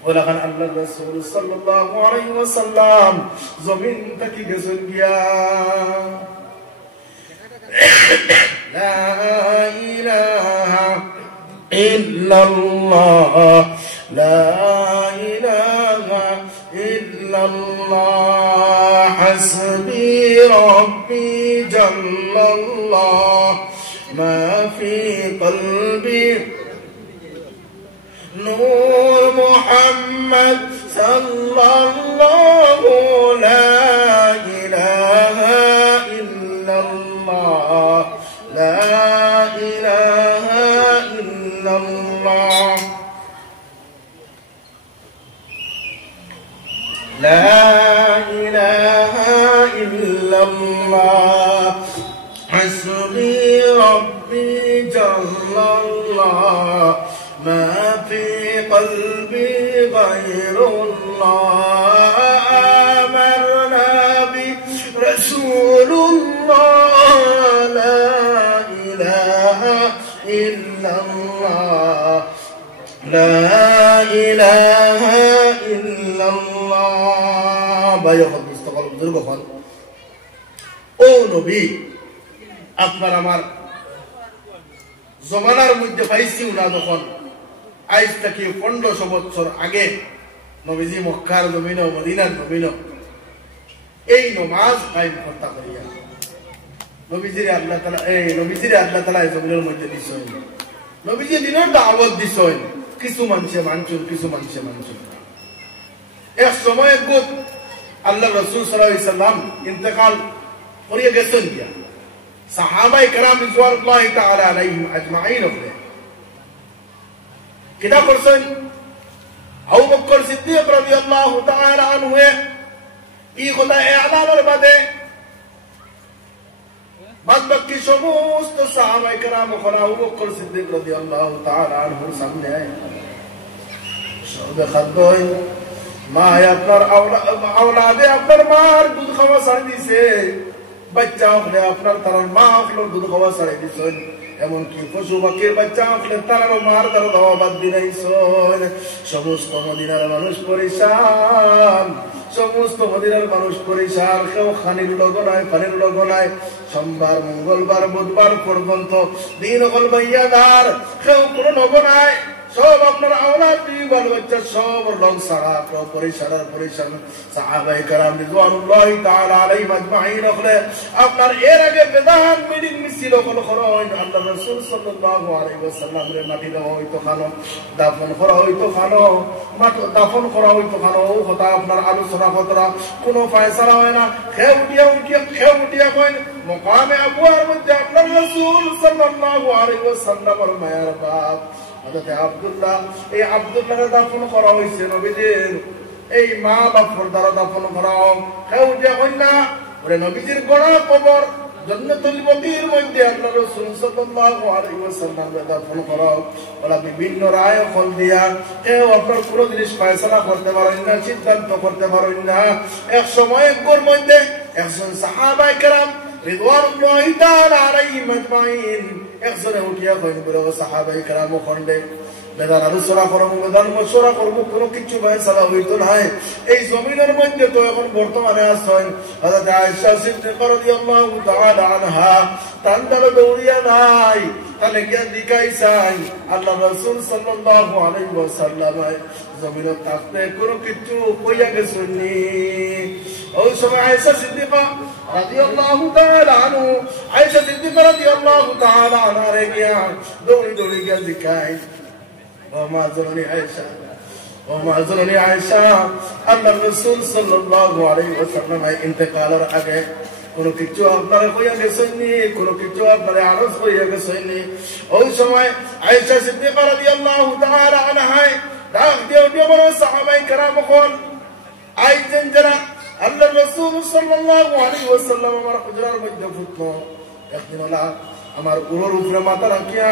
ওলাখান আল্লাহর রাসূল সাল্লাল্লাহু আলাইহি ওয়াসাল্লাম জমিন থেকে গেছেন গিয়া লা ইলাহা ইল্লাল্লাহ লা ইলাহা ইল্লাল্লাহ হাসবি রব্বি জাল্লাল্লাহ মা ফি কলবি নূর মুহাম্মদ সাল্লাল্লাহু লা ইলাহা ইল্লাল্লাহ লা ইলাহা ইল্লাল্লাহ لا إله إلا الله حسبي ربي جل الله ما في قلبي غير غيرullah amarna bi rasulullah la ilaha illallah la ilaha illallah ভাই মুস্তফা বুজুর্গ হন ও নবী আপনার আমার জমানার মধ্যে পাইছি না যখন আজ থেকে 1500 বছর আগে নবীজি মক্কার জমিন ও মদিনার জমিন এই নামাজ কায়েম করতে করিয়া নবীজির আল্লাহ তাআলা এই জমিনের মধ্যে দিছেন নবীজি দিনের দাওয়াত দিছেন কিছু মানুষে মানছেন কিছু মানুষে মানছেন এক সময় গোত আল্লাহ রাসূল সাল্লাল্লাহু আলাইহি সাল্লাম ইন্তেকাল করিয়া গেছেন গিয়া সাহাবায়ে কেরাম রিজওয়ানুল্লাহি তাআলা আলাইহিম আজমাইন হলে কিতা করছেন আবু বকর সিদ্দিক রাদিয়াল্লাহু তাআলা আনহু এই কথা এলানের বাদে বাকি সমস্ত সাহাবায়ে কেরাম খরা আবু বকর সিদ্দিক রাদিয়াল্লাহু তাআলা আনহুর সামনে সবে খাদ্দই মা আপনার আওলাদে আপনার মার দুধ খাওয়া ছাড়ি দিছে বাচ্চা হলে আপনার তার মা হলো দুধ খাওয়া ছাড়ি দিছেন এমনকি পশু পাখির বাচ্চা হলে তার মার তার দাওয়া বাদ দিনাইছেন সমস্ত মদিনার মানুষ পরিশান সমস্ত মদিনার মানুষ পরিশান কেউ খানির লগো নাই পানির লগো নাই সোমবার মঙ্গলবার বুধবার পর্যন্ত দিন হল বাইয়াদার কেউ কোনো লগো নাই সব আপনার আওলাদ বাল বাচ্চা সব লোক সারা পরিশান সাহাবায়ে কেরাম রিজওয়ানুল্লাহি তাআলা আলাইহিম আজমাইন হলে আপনার এর আগে বেদান মিটিং মিছিল হল করেন আল্লাহ রাসূল সাল্লাল্লাহু আলাইহি ওয়াসাল্লামের মাটি দেওয়া হইতো খানো দাফন করা হইতো খানো দাফন করা হইতো খানো ও কথা আপনার আলোচনা করা কোনো ফয়সালা হয় না খেয়ে উঠিয়া কইন মুকামে আবুয়ার মধ্যে আপনার রাসূল সাল্লাল্লাহু আলাইহি ওয়াসাল্লামের মায়ের বাপ হযরত আব্দুল্লাহ এই আব্দুল্লাহর দাফন করা হইছে নবীজির এই মা বাপর দ্বারা দাফন করা কেউ যে হই না ওরে নবীজির গোড়া কবর জান্নাতুল বকির মধ্যে আল্লাহ রাসূল সাল্লাল্লাহু আলাইহি ওয়াসাল্লাম দাফন করা ওরা বিভিন্ন রায় ফল দিয়া কেউ আপনার পুরো জিনিস ফয়সালা করতে পারেন না সিদ্ধান্ত করতে পারেন না এক সময় গোর মধ্যে একজন সাহাবায়ে কেরাম রিদওয়ানুল্লাহি তাআলা আলাইহিম আজমাইন একজনে উঠিয়া কইন বড় সাহাবায়ে কেরাম খন্ডে বেদান আলোচনা করব বেদান মশওয়ারা করব কোনো কিছু ফয়সালা হইতো না এই জমিনের মধ্যে তো এখন বর্তমানে আছেন হযরত আয়েশা সিদ্দিকা রাদিয়াল্লাহু তাআলা আনহা তান্দাল দৌড়িয়া নাই তাহলে গিয়া দিকাইছাই আল্লাহ রাসূল সাল্লাল্লাহু আলাইহি ওয়াসাল্লাম জমিনে থাকতে কোনো কিছু কইয়া গেছেননি ওই সময় আয়েশা সিদ্দিকা রাদিয়াল্লাহু তাআলা আনহু আয়েশা সিদ্দিকা রাদিয়াল্লাহু তাআলা আনহা রে গিয়া দৌড়ি গিয়া দিকাই ও মা জননী আয়েশা আল্লাহ রাসূল সাল্লাল্লাহু আলাইহি ওয়াসাল্লাম ইন্তেকালের আগে কোনো কিছু আপনারা কইয়া গেছেননি কোনো কিছু আপনারা আরজ কইয়া গেছেননি ওই সময় আয়েশা সিদ্দিকা রাদিয়াল্লাহু তাআলা আনহা ডাক দিয়ে বড় সাহাবায়ে কেরাম কোন আইতেন যারা আল্লাহ রাসূল সাল্লাল্লাহু আলাইহি ওয়াসাল্লাম আমার হুজরার মধ্যে ফুটলো একদিন আমার উরুর উপরে মাথা রাখিয়া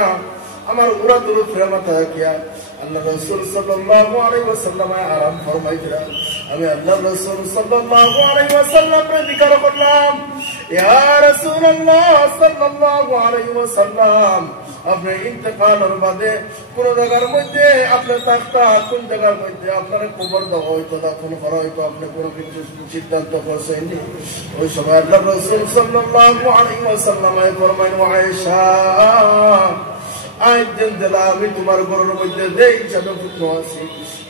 আমার উরা দুরু ফেরামাতা কিয়া আল্লাহ রাসূল সাল্লাল্লাহু আলাইহি ওয়াসাল্লাম আরাম ফরমাইছিলেন আমি আল্লাহ রাসূল সাল্লাল্লাহু আলাইহি ওয়াসাল্লামকে জিকির করলাম ইয়া রাসূলুল্লাহ সাল্লাল্লাহু আলাইহি ওয়াসাল্লাম আপনি ইন্তেকালের বাদে কোন জায়গার মধ্যে আপনার তাকতা কোন জায়গার মধ্যে আপনার কবর দেওয়া হইতো দাফন করা হইতো আপনি কোনো কিছু সিদ্ধান্ত করছেননি ওই সময় আল্লাহ রাসূল সাল্লাল্লাহু আলাইহি ওয়াসাল্লাম ফরমাইলেন আয়েশা আইতেন দিলা আমি তোমার ঘরের মধ্যে যে হিসাবে পুত্র আছি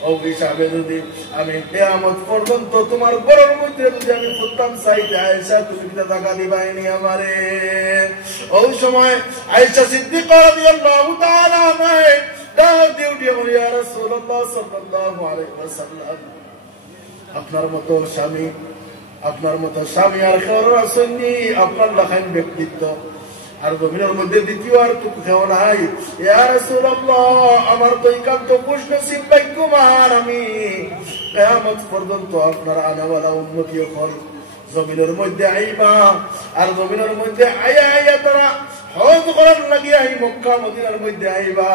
ও হিসাবে যদি আমি কিয়ামত পর্যন্ত তোমার ঘরের মধ্যে যদি আমি ফুটতাম চাইতে আয়েশা তুমি কি টাকা দিবাইনি আমারে ওই সময় আয়েশা সিদ্দিকা রাদিয়াল্লাহু তাআলা আনহা ডাক দিয়ে বলি ইয়া রাসূলুল্লাহ সাল্লাল্লাহু আলাইহি ওয়াসাল্লাম আপনার মতো স্বামী আর কেউ আসেননি আপনার লাখান ব্যক্তিত্ব আর জমিনের মধ্যে দ্বিতীয় আর তো কেউ নাই ইয়া রাসূলুল্লাহ আমার তো একান্ত খুশনসিব ভাগ্যবান আমি কিয়ামত পর্যন্ত আপনার আনাওয়ালা উম্মতি হল জমিনের মধ্যে আইবা আর জমিনের মধ্যে আয়া তারা হজ করার লাগিয়া এই মক্কা মদিনার মধ্যে আইবা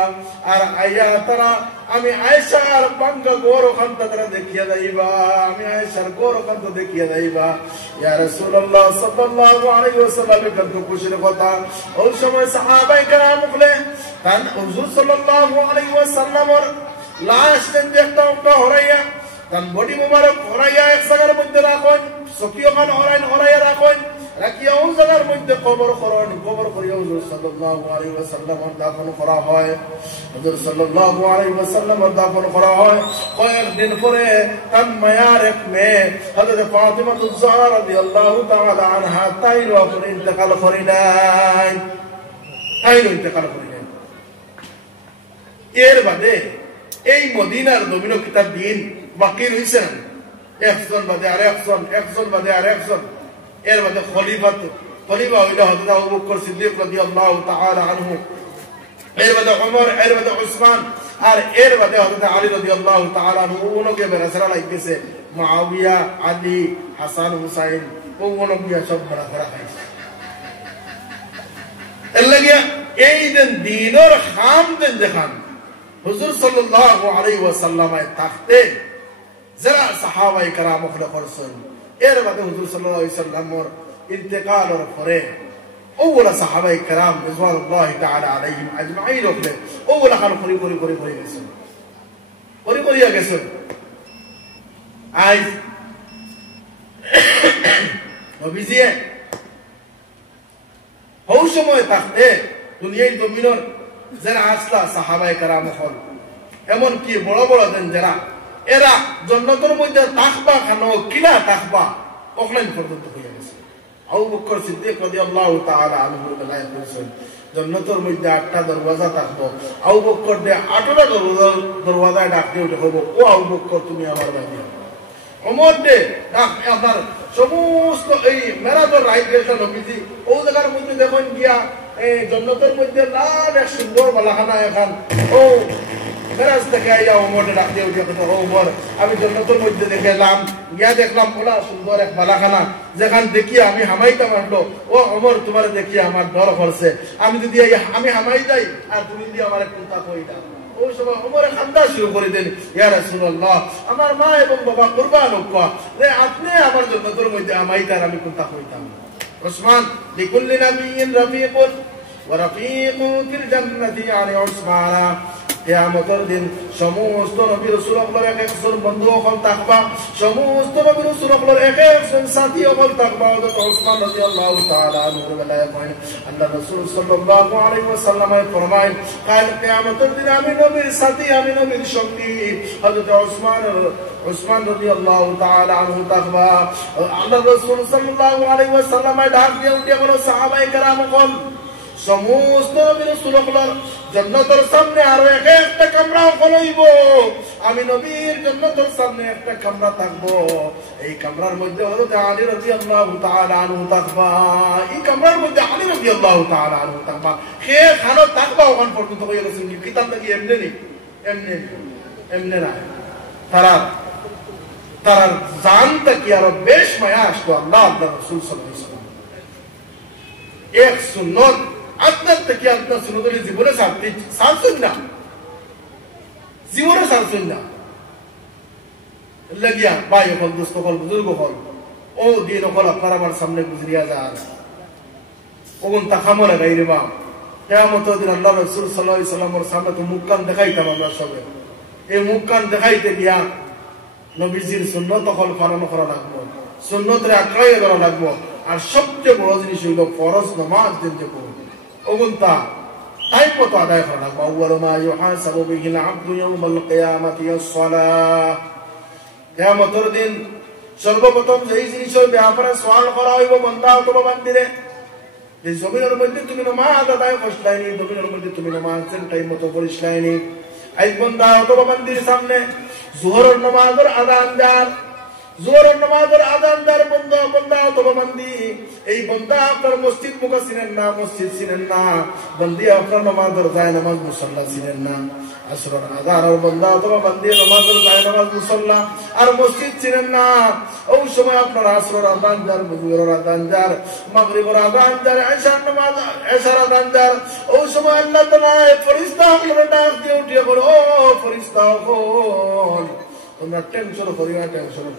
আর আইয়া তারা আমি আয়েশার বাঙ্গা গোর ওখান তারা দেখিয়া যাইবা আমি আয়েশার গোর ওখান দেখিয়া যাইবা ইয়া রাসূলুল্লাহ সাল্লাল্লাহু আলাইহি ওয়াসাল্লাম কত খুশির কথা ওই সময় সাহাবায়ে কেরাম বলে কারণ হুজুর সাল্লাল্লাহু আলাইহি ওয়াসাল্লামের লাশ দেখতে একটা হরাইয়া কারণ বডি মুবারক হরাইয়া এক জায়গার মধ্যে রাখেন সকিও খান হরাইয়া রাখেন রাখিয়া ওই জায়গার মধ্যে কবর করিয়া হুজুর সাল্লাল্লাহু আলাইহি ওয়াসাল্লামের দাফন করা হয় হুজুর সাল্লাল্লাহু আলাইহি ওয়াসাল্লামের দাফন করা হয় কয়েকদিন পরে তার মায়ের এক মেয়ে হযরত ফাতিমা তুজ-জাহরা রাদিয়াল্লাহু তাআলা আনহা তাইরও আপনি ইন্তেকাল করিলেন এর বাদে এই মদিনার জমিন কিতাব দিন বাকি রয়েছেন একজন বাদে আর একজন বাদে আর একজন এর বাদে খলিফা হইল হযরত আবু বকর সিদ্দিক রাদিয়াল্লাহু তাআলা আনহু এর বাদে ওমর এর বাদে উসমান আর এর বাদে হযরত আলী রাদিয়াল্লাহু তাআলা আনহু ওনকে বেরাসরা লাগতেছে মুআবিয়া আলী হাসান হুসাইন ওনকে সব বেরাসরা খাইছে এর লাগিয়া এই দিনের খাম দেন দেখান হুজুর সাল্লাল্লাহু আলাইহি ওয়াসাল্লামের তাখতে যারা সাহাবায়ে কেরাম ওখানে করছেন এর বাদে হুজুর সাল্লাল্লাহু আলাইহি ওয়াসাল্লামের ইন্তেকালের পরে ওগুলা সাহাবায়ে কেরাম রিজওয়ানুল্লাহি তাআলা আলাইহিম আজমাইন ওখানে ওগুলা খান করে গেছেন করিয়া গেছেন আজ নবীজি ওই সময় থাকতে দুনিয়ার জমিনের যারা আসলা সাহাবায়ে কেরাম হল এমন কি বড় বড় দেন যারা এরা জান্নাতের মধ্যে তাকবা খানো কিলা তাকবা ওখানে পর্যন্ত হয়ে গেছে আবু বকর সিদ্দিক রাদিয়াল্লাহু তাআলা আনহু বলেন করেছেন জান্নাতের মধ্যে 8টা দরওয়াজা থাকবো আবু বকর দে 8টা দরওয়াজা ডাকতে উঠে হবো ও আবু বকর তুমি আমার ভাই ওমর দে ডাক আপনার সমস্ত এই মেরাজের রাইট গেছে নবীজি ও জায়গার মধ্যে দেখুন গিয়া এই জান্নাতের মধ্যে লাল এক সুন্দর বালাখানা এখন ও মেরাজ থেকে আইয়া ওমর ডাক দিয়ে উঠে কথা ওমর আমি জান্নাতের মধ্যে দেখলাম গিয়া দেখলাম ওলা সুন্দর এক বালাখানা যেখান দেখি আমি হামাইতে মারলো ও ওমর তোমার দেখি আমার ডর করছে আমি যদি আমি হামাই যাই আর তুমি যদি আমার কুতা কই দাও ওই সময় ওমর খান্দা শুরু করে দেন ইয়া রাসূলুল্লাহ আমার মা এবং বাবা কুরবান হোক রে আপনি আমার জান্নাতের মধ্যে আমাইতার আমি কুতা কইতাম উসমান লিকুল্লি নাবিয়্যিন রাফিকুন ওয়া রাফিকু ফিল জান্নাতি আলী উসমান কিয়ামতের দিন সমস্ত নবী রাসূলুল্লাহর এক একজন বন্ধু হল তাকবা সমস্ত নবী রাসূলুল্লাহর এক একজন সাথী হল তাকবা হযরত উসমান রাদিয়াল্লাহু তাআলা আনহু বলেন আল্লাহ রাসূল সাল্লাল্লাহু আলাইহি ওয়াসাল্লাম ফরমায় কাল কিয়ামতের দিন আমি নবীর সাথী আমি নবীর সঙ্গী হযরত উসমান রাদিয়াল্লাহু তাআলা আনহু তাকবা আল্লাহ রাসূল সাল্লাল্লাহু আলাইহি ওয়াসাল্লাম ডাক দিয়ে উঠে বলো সাহাবায়ে কেরাম কোন সমস্ত নবী রাসূলুল্লাহর জান্নাতের সামনে আরো একটা কামরা হইব আমি নবীর জান্নাতের সামনে একটা কামরা থাকবো এই কামরার মধ্যে হযরত আলী রাদিয়াল্লাহু তাআলা আনহু থাকবা এই কামরার মধ্যে আলী রাদিয়াল্লাহু তাআলা আনহু থাকবা কে খানো থাকবা ওখান পর্যন্ত হয়ে গেছে কিতাব থেকে এমনি না তারা জানতা কি আরো বেশ মায়া আসতো আল্লাহ রাসূল সাল্লাল্লাহু আলাইহি ওয়াসাল্লাম এক সুন্নত আপনার থেকে আপনার সুন্নতের জীবনে সারছেন না জীবনে সারছেন না লাগিয়া ভাই হল দোস্ত হল বুজুর্গ হল ও দিন হল আপনার আমার সামনে গুজরিয়া যান ওগুন তাকামো লাগাই রে বা কিয়ামতের দিন আল্লাহ রাসূল সাল্লাল্লাহু আলাইহি ওয়াসাল্লামের সামনে তো মুখ কান দেখাইতাম আমরা সবে এই মুখ কান দেখাইতে গিয়া নবীজির সুন্নত হল পালন করা লাগবো সুন্নতের আঁকড়াই করা লাগবো আর সবচেয়ে বড় জিনিস হইল ফরজ নামাজ দিনতে পড়ব ওগুনটা টাইম মতো আদায় করা লাগবো আউয়ালু মা ইউহাসাবু বিহিল আবদু ইয়াউমাল কিয়ামাতি আস-সালাহ কিয়ামতের দিন সর্বপ্রথম যেই জিনিসের ব্যাপারে সওয়াল করা হইব বান্দা অথবা বান্দিরে এই জমিনের মধ্যে তুমি নামাজ আদায় করছলাইনি জমিনের মধ্যে তুমি নামাজ টাইম মতো পড়ছলাইনি এই বান্দা অথবা বান্দির সামনে যোহরের নামাজের আযান দেন জোহরের নামাজের আযানদার বান্দা অথবা বান্দি, এই বান্দা আপনার মসজিদ মুখা চিনেন না, মসজিদ চিনেন না, বান্দি আপনার নামাজের যায় নামাজ মুসল্লা চিনেন না। আসরের আযান আর বান্দা অথবা বান্দি নামাজের যায় নামাজ মুসল্লা আর মসজিদ চিনেন না। ওই সময় আপনার আসরের আযান যার, জোহরের আযান যার, মাগরিবের আযান যার, এশার নামাজ এশার আযান যার, ওই সময় আল্লাহ তাআলা ফেরেশতা গুলো ডাক দিয়ে উঠিয়ে বলে, ও ফেরেশতা হল, তোমরা টেনশন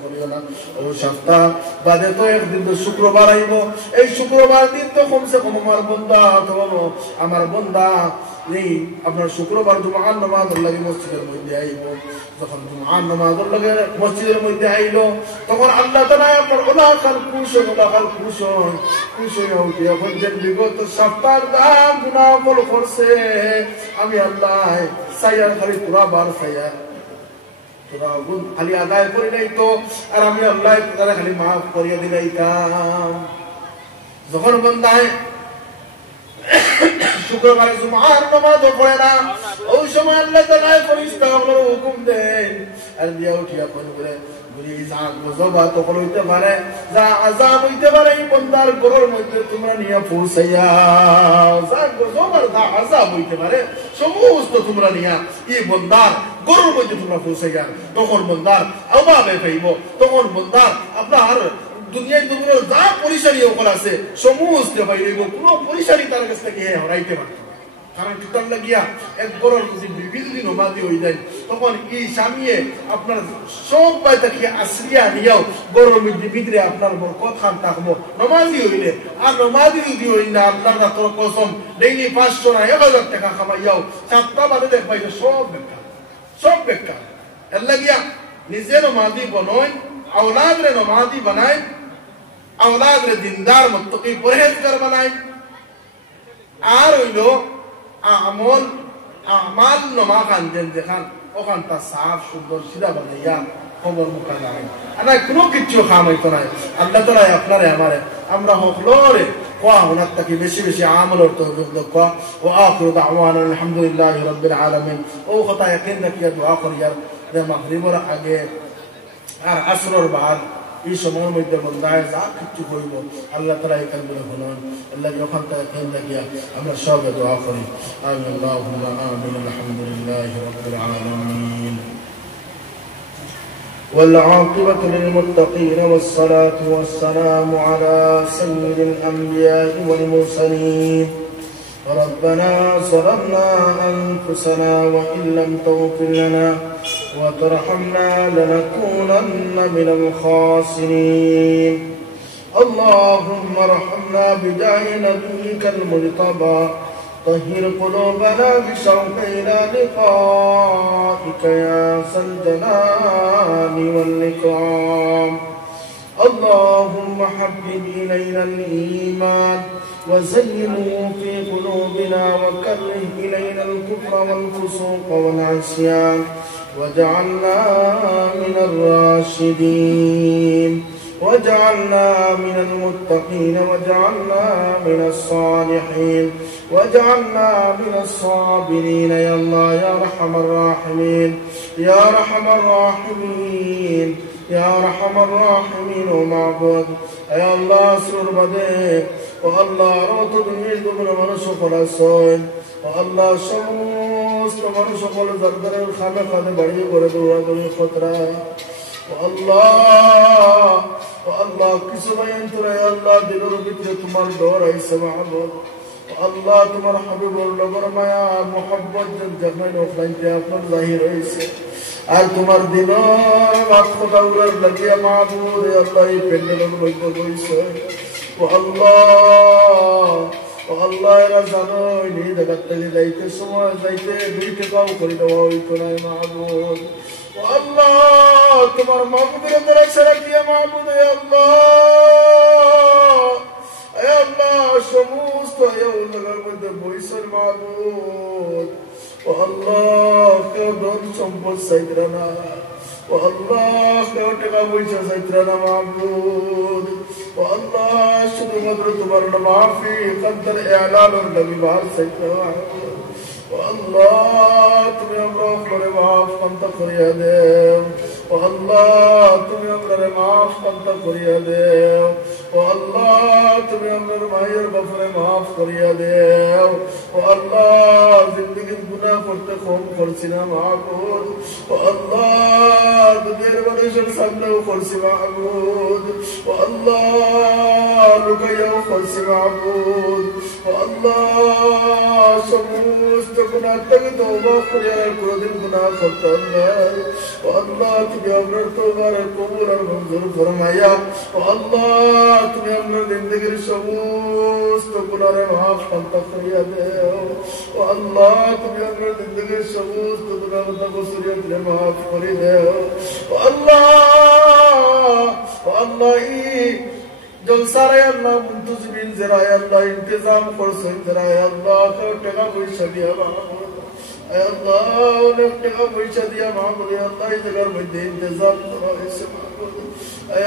করিও না। ও সপ্তাহ বাদে তো একদিন তো শুক্রবার আইব, এই শুক্রবার দিন তো কমসে কম আমার বন্দা এই আপনার শুক্রবার জুমার নামাজের লাগে মসজিদের মধ্যে আইব। যখন জুমার নামাজের লাগে মসজিদের মধ্যে আইল, তখন আল্লাহ তাআলা আপনার ওলাকাল খুশ হয়ে উঠিয়া বলছেন, বিগত সপ্তাহের দাম গুনাহ করছে আমি আল্লাহ সাইয়ার খালি পুরা বার সাইয়ার খালি আদায় করে নাই তো, আর আমি আল্লাহ তারা খালি মাফ করিয়া দিলাইতাম। যখন বন্দায় শুক্রবারে জুমার নামাজও পড়ে না, ওই সময় আল্লাহ তাআলা ফেরেশতাগুলোর হুকুম দেন, আর দিয়া উঠিয়া কোন করে যা গজব তখন হইতে পারে, যা আযাব হইতে পারে, এই বন্দার ঘরের মধ্যে তোমরা নিয়ে পৌঁছাইয়া, যা গজব আর যা আযাব হইতে পারে সমস্ত তোমরা নিয়ে এই বন্দার ঘরের মধ্যে তোমরা পৌঁছাইয়া, তখন বন্দার অভাবে পাইব, তখন বন্দার আপনার দুনিয়ায় যা পরিশানি ওখানে আছে সমস্ত পাইব, কোন পরিশানি তার কাছ থেকে হরাইতে পারত। কারণ কিতাব লাগিয়া এক বড় বিভিন্ন নমাজি হয়ে যায়, তখন এই স্বামীয়ে আপনার সব বাইতাকে আশ্রিয়া নিয়েও গরুর ভিতরে আপনার বরকত খান থাকবো নমাজি হইলে। আর নমাজি যদি হই না, আপনার তোর কসম ডেইলি 500 না 1000 টাকা খামাইয়াও চারটা বাদে দেখবাই সব বেকার। এর লাগিয়া নিজে নমাজি বনয়, আওলাদরে নমাজি বানায়, আওলাদরে দিনদার মুত্তাকি পরহেজগার বানায়। আর হইল আমাল নমা খান দেখান ওখানটা সাফ সুন্দর সিধা বানাইয়া খবর মুখা যায় আর কোনো কিছু খাম হইতো নাই। আল্লাহ তাআলা আপনারে আমারে আমরা হকলরে কোয়া ওনার থেকে বেশি বেশি আমল কোয়া। ও আখিরু দাওয়ানা আলহামদুলিল্লাহি রাব্বিল আলামিন। ও কথা ইয়াকিন রাখিয়া দোয়া করিয়ার যে মাগরিবের আগে আর আসরের বাদ এই সময়ের মধ্যে বন্দায় যা কিছু হইব আল্লাহ তাআলা এই কাজগুলো হলেন। আল্লাহ যখন তারা খেয়াল রাখিয়া আমরা সবে দোয়া করি। আমিন আল্লাহুম্মা আমিন। আলহামদুলিল্লাহি রাব্বিল আলামিন। والعاقبة للمتقين والصلاة والسلام على سيد الأنبياء والمرسلين. ربنا ظلمنا أنفسنا وإن لم تغفر لنا وترحمنا لنكونن من الخاسرين. اللهم ارحمنا بجاه نبيك المجتبى، طهر قلوبنا بشوق إلى لقائك يا ذا الجلال والإكرام. اللهم حبب إلينا الإيمان وزينه في قلوبنا وكره إلينا الكفر والفسوق والعصيان واجعلنا من الراشدين واجعلنا من المتقين واجعلنا من الصالحين واجعلنا من الصابرين يا الله يا أرحم الراحمين يا أرحم الراحمين يا أرحم الراحمين ومعبود يا الله سرور بديك والله روت دنيا دبر منش خلاصين والله شمس منش خل زردر الخامة خد بڑی بڑے دورا دوري خطرة والله كسبا ينترى يا الله دلور بيتر تمار دور ऐसे معبود والله تمار حبيب الله برمایا محبت جگمین افلاین تے اپن ظاہر ऐसे আর তোমার দিন বাত কথা উড়ার লাগিয়া মাহবুব আল্লাহ এই পেন্ডেলের মধ্যে বইছে ও আল্লাহ এরা জানো এই জায়গা থেকে যাইতে সময় যাইতে 2 টাকাও করে দেওয়া হইতো না মাহবুব ও আল্লাহ তোমার মাহবুবের দ্বারা ছাড়া কি মাহবুব আল্লাহ সমস্ত জায়গার মধ্যে বইছে মাহবুব والله كبر صنبل سيدنا والله كوتك بوجه سيدنا معبود والله شد مدرت مرنا معافي قدر اعلان النبي بعد سيدنا والله تم يا الله خير معاف انت خير والله تم يا গুনাহরে মাফ করতে করিয়া দেও ও আল্লাহ তুমি আমার মায়ের বাপরে মাফ করিয়া দেও ও আল্লাহ জিন্দেগির গুনাহ করতে কম করছি না মাহবুব ও আল্লাহ দুনিয়ার মানুষের সামনেও করছি মাহবুব ও আল্লাহ লুকাইয়াও করছি মাহবুব ও আল্লাহ সমস্ত গুনাহ থেকে তওবা করিয়া কোনদিন গুনাহ করতাম না ও আল্লাহ তুমি আমার তওবার কবুল আর মঞ্জুর ফরমাইয়া ও আল্লাহ তুমি আমার জিন্দেগির সমস্ত গুনাহরে মাফ করিয়া দেও ও আল্লাহ তুমি আমার জিন্দেগির সমস্ত গুনাহ কসুরিয়াতরে মাফ করে দেও ও আল্লাহ জলসারে আল্লাহ মুন্তজিবিন যারা আল্লাহ ইন্তজাম করছেন যারা আল্লাহ টাকা পয়সা দিয়া আল্লাহ অনেক টাকা পয়সা দিয়া মাহবুব আল্লাহ এই জায়গার মধ্যে ইন্তজাম করা হয়েছে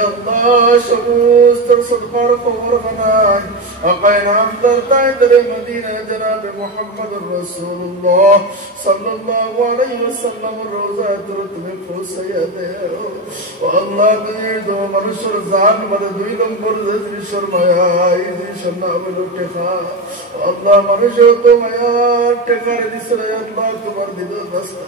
আল্লাহ সমস্ত সদকার খবর বানায় আকায়ে নামদার তাইদের মদিনা জনাবে মুহাম্মদুর রাসূলুল্লাহ সাল্লাল্লাহু আলাইহি ওয়াসাল্লাম রওজাতুল তুমি পৌঁছাইয়া দেও ও আল্লাহ তুমি তো মানুষের জান মানে 2 নম্বর জিনিসের মায়া এই জিনিসের নাম হলো টাকা আল্লাহ মানুষের তো মায়া টাকার দিছরে আল্লাহ তোমার দিলের বাসা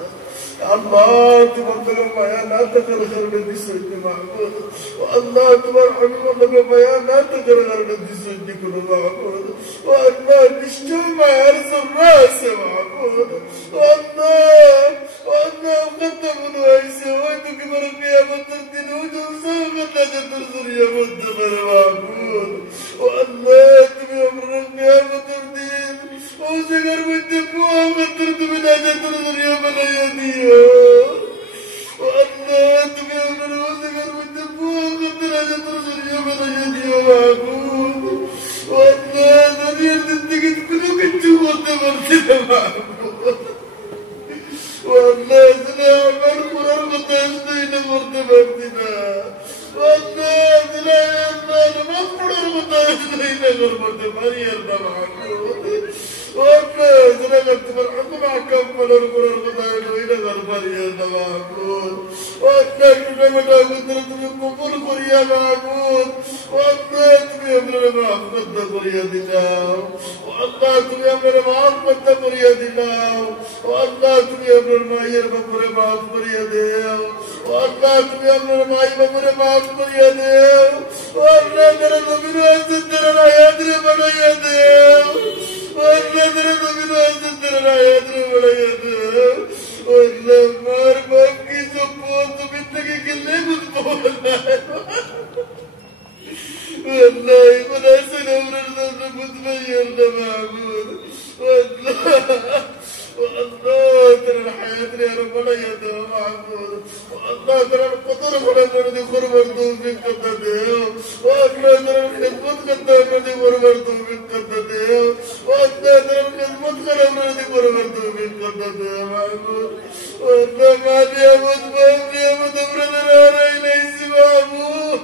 আল্লাহ তোমার তো মায়া না টাকার কারণে দিছরে মাহবুব ও আল্লাহ তোমার হাবিবের মায়া না টাকার কারণে দিছরে কোনো মাহবুব ও আল্লাহ নিশ্চয় মায়ার জররা আছে মাহবুব ও আল্লাহ কত বড় হইছে ওই তো কি বড় কিয়ামতের দিন ওই তো সবটা যতর জরিয়া মধ্যে পারে মাহবুব ও আল্লাহ তুমি আমরা কিয়ামতের দিন ওই জায়গার মধ্যে কিয়ামতের তুমি না যতর জরিয়া বানাইয়া দিও ও আল্লাহ তুমি আমরা ওই জায়গার মধ্যে কিয়ামতের না যতর জরিয়া বানাইয়া দিও মাহবুব ও আল্লাহ দুনিয়ার জিন্দেগি কোনো কিছু করতে পারছি না মাহবুব ও আল্লাহ তুমি আমার কোরআন কথা শুনে করতে পারছি না ও আল্লাহ তুমি আমার নামাজ পড়ার কথা শুনে করতে পারি আর না মাহবুব ও আল্লাহ তুমি তোমার হুকুম আহকাম পালন করার কথা শুনে করতে পারি আর না মাহবুব ও আল্লাহ তুমি কবুল করিয়া মাহবুব ও আল্লাহ তুমি আমার মাফ করতে করিয়া দিলাও ও আল্লাহ তুমি আমার মাফ করতে করিয়া দিলাও ও আল্লাহ তুমি আমার মায়ের বাপরে মাফ করিয়া দেও ও আল্লাহ তুমি আমার মাই বাপরে মাফ করিয়া দেও ও আল্লাহ যারা নবীর আছে তারা হায়াতরে বাড়াইয়া দেও ও আল্লাহ যারা নবীর আছে তারা হায়াতরে বাড়াইয়া দেও ও আল্লাহ মার বাপ কি সম্পদ তুমি থেকে গেলে বুঝবো না والله ولا سنور الرزق متغير لمعبود والله ترى الحياة يا رب ولا يده معبود والله ترى القدر ولا نرد خربرتو من قدده والله ترى الخدمت قدر نرد خربرتو من قدده والله ترى الخدمت قدر نرد خربرتو من قدده معبود والله ما بيعبد ما بيعبد أمرنا لا إله إلا معبود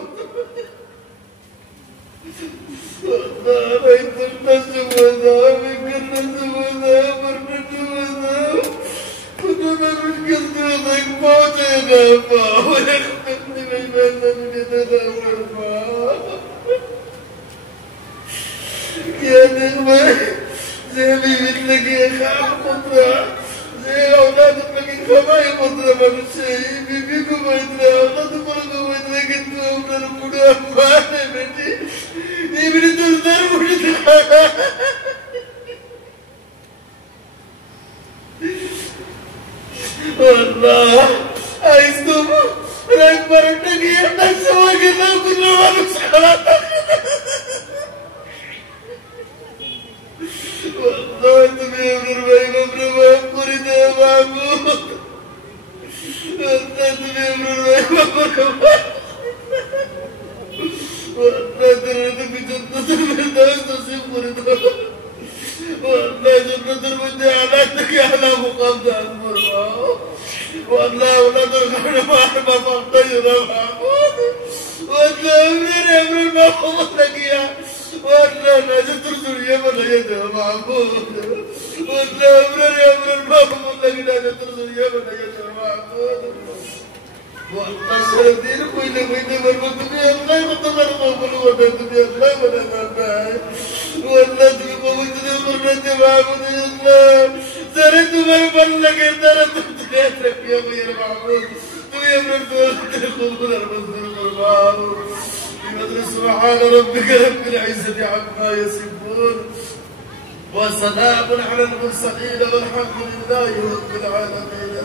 رأيت الناس وذهب كل وذهب مرت وذهب كنا نركض وذاك موتنا ويختفني بيبانا من يدنا والفاء يا نغمة زي مثلك يا خام قطرة زي أولادك لكن خماي قطرة ما بشيء بيبيكم ما يدرى أولادكم ما يدرى كنتم أمنا القدوة أفانا بيتي يبني تزدر وشتها والله عايزكم رايك مرتك يحتاج سوا كده كل ما نسخلاتك والله انتم يا ابن الرباي مبرو ما يبقري ده يا معبود والله انتم يا ابن الرباي مبرو ما والله ترى في جنة الفردوس نصيب فريدة والله جنة المجد علاتك يا على مقام ذات مرمى والله أولاد الخير ما أحب فقطير محمود والله أمر المحمود لك يا والله نجد رسول يمن يده محمود والله أمر المحمود لك نجد رسول يمن يده محمود والقصدين بين والمدني الله يقدر قبل ودني الله ولا نباي والذي بودني مرتي معبود الله زرت ما يبلغ درت تلك يا غير معبود تو يا من قبول الرسول الله سبحان ربك رب العزة عما يصفون وسلام على المرسلين والحمد لله رب العالمين.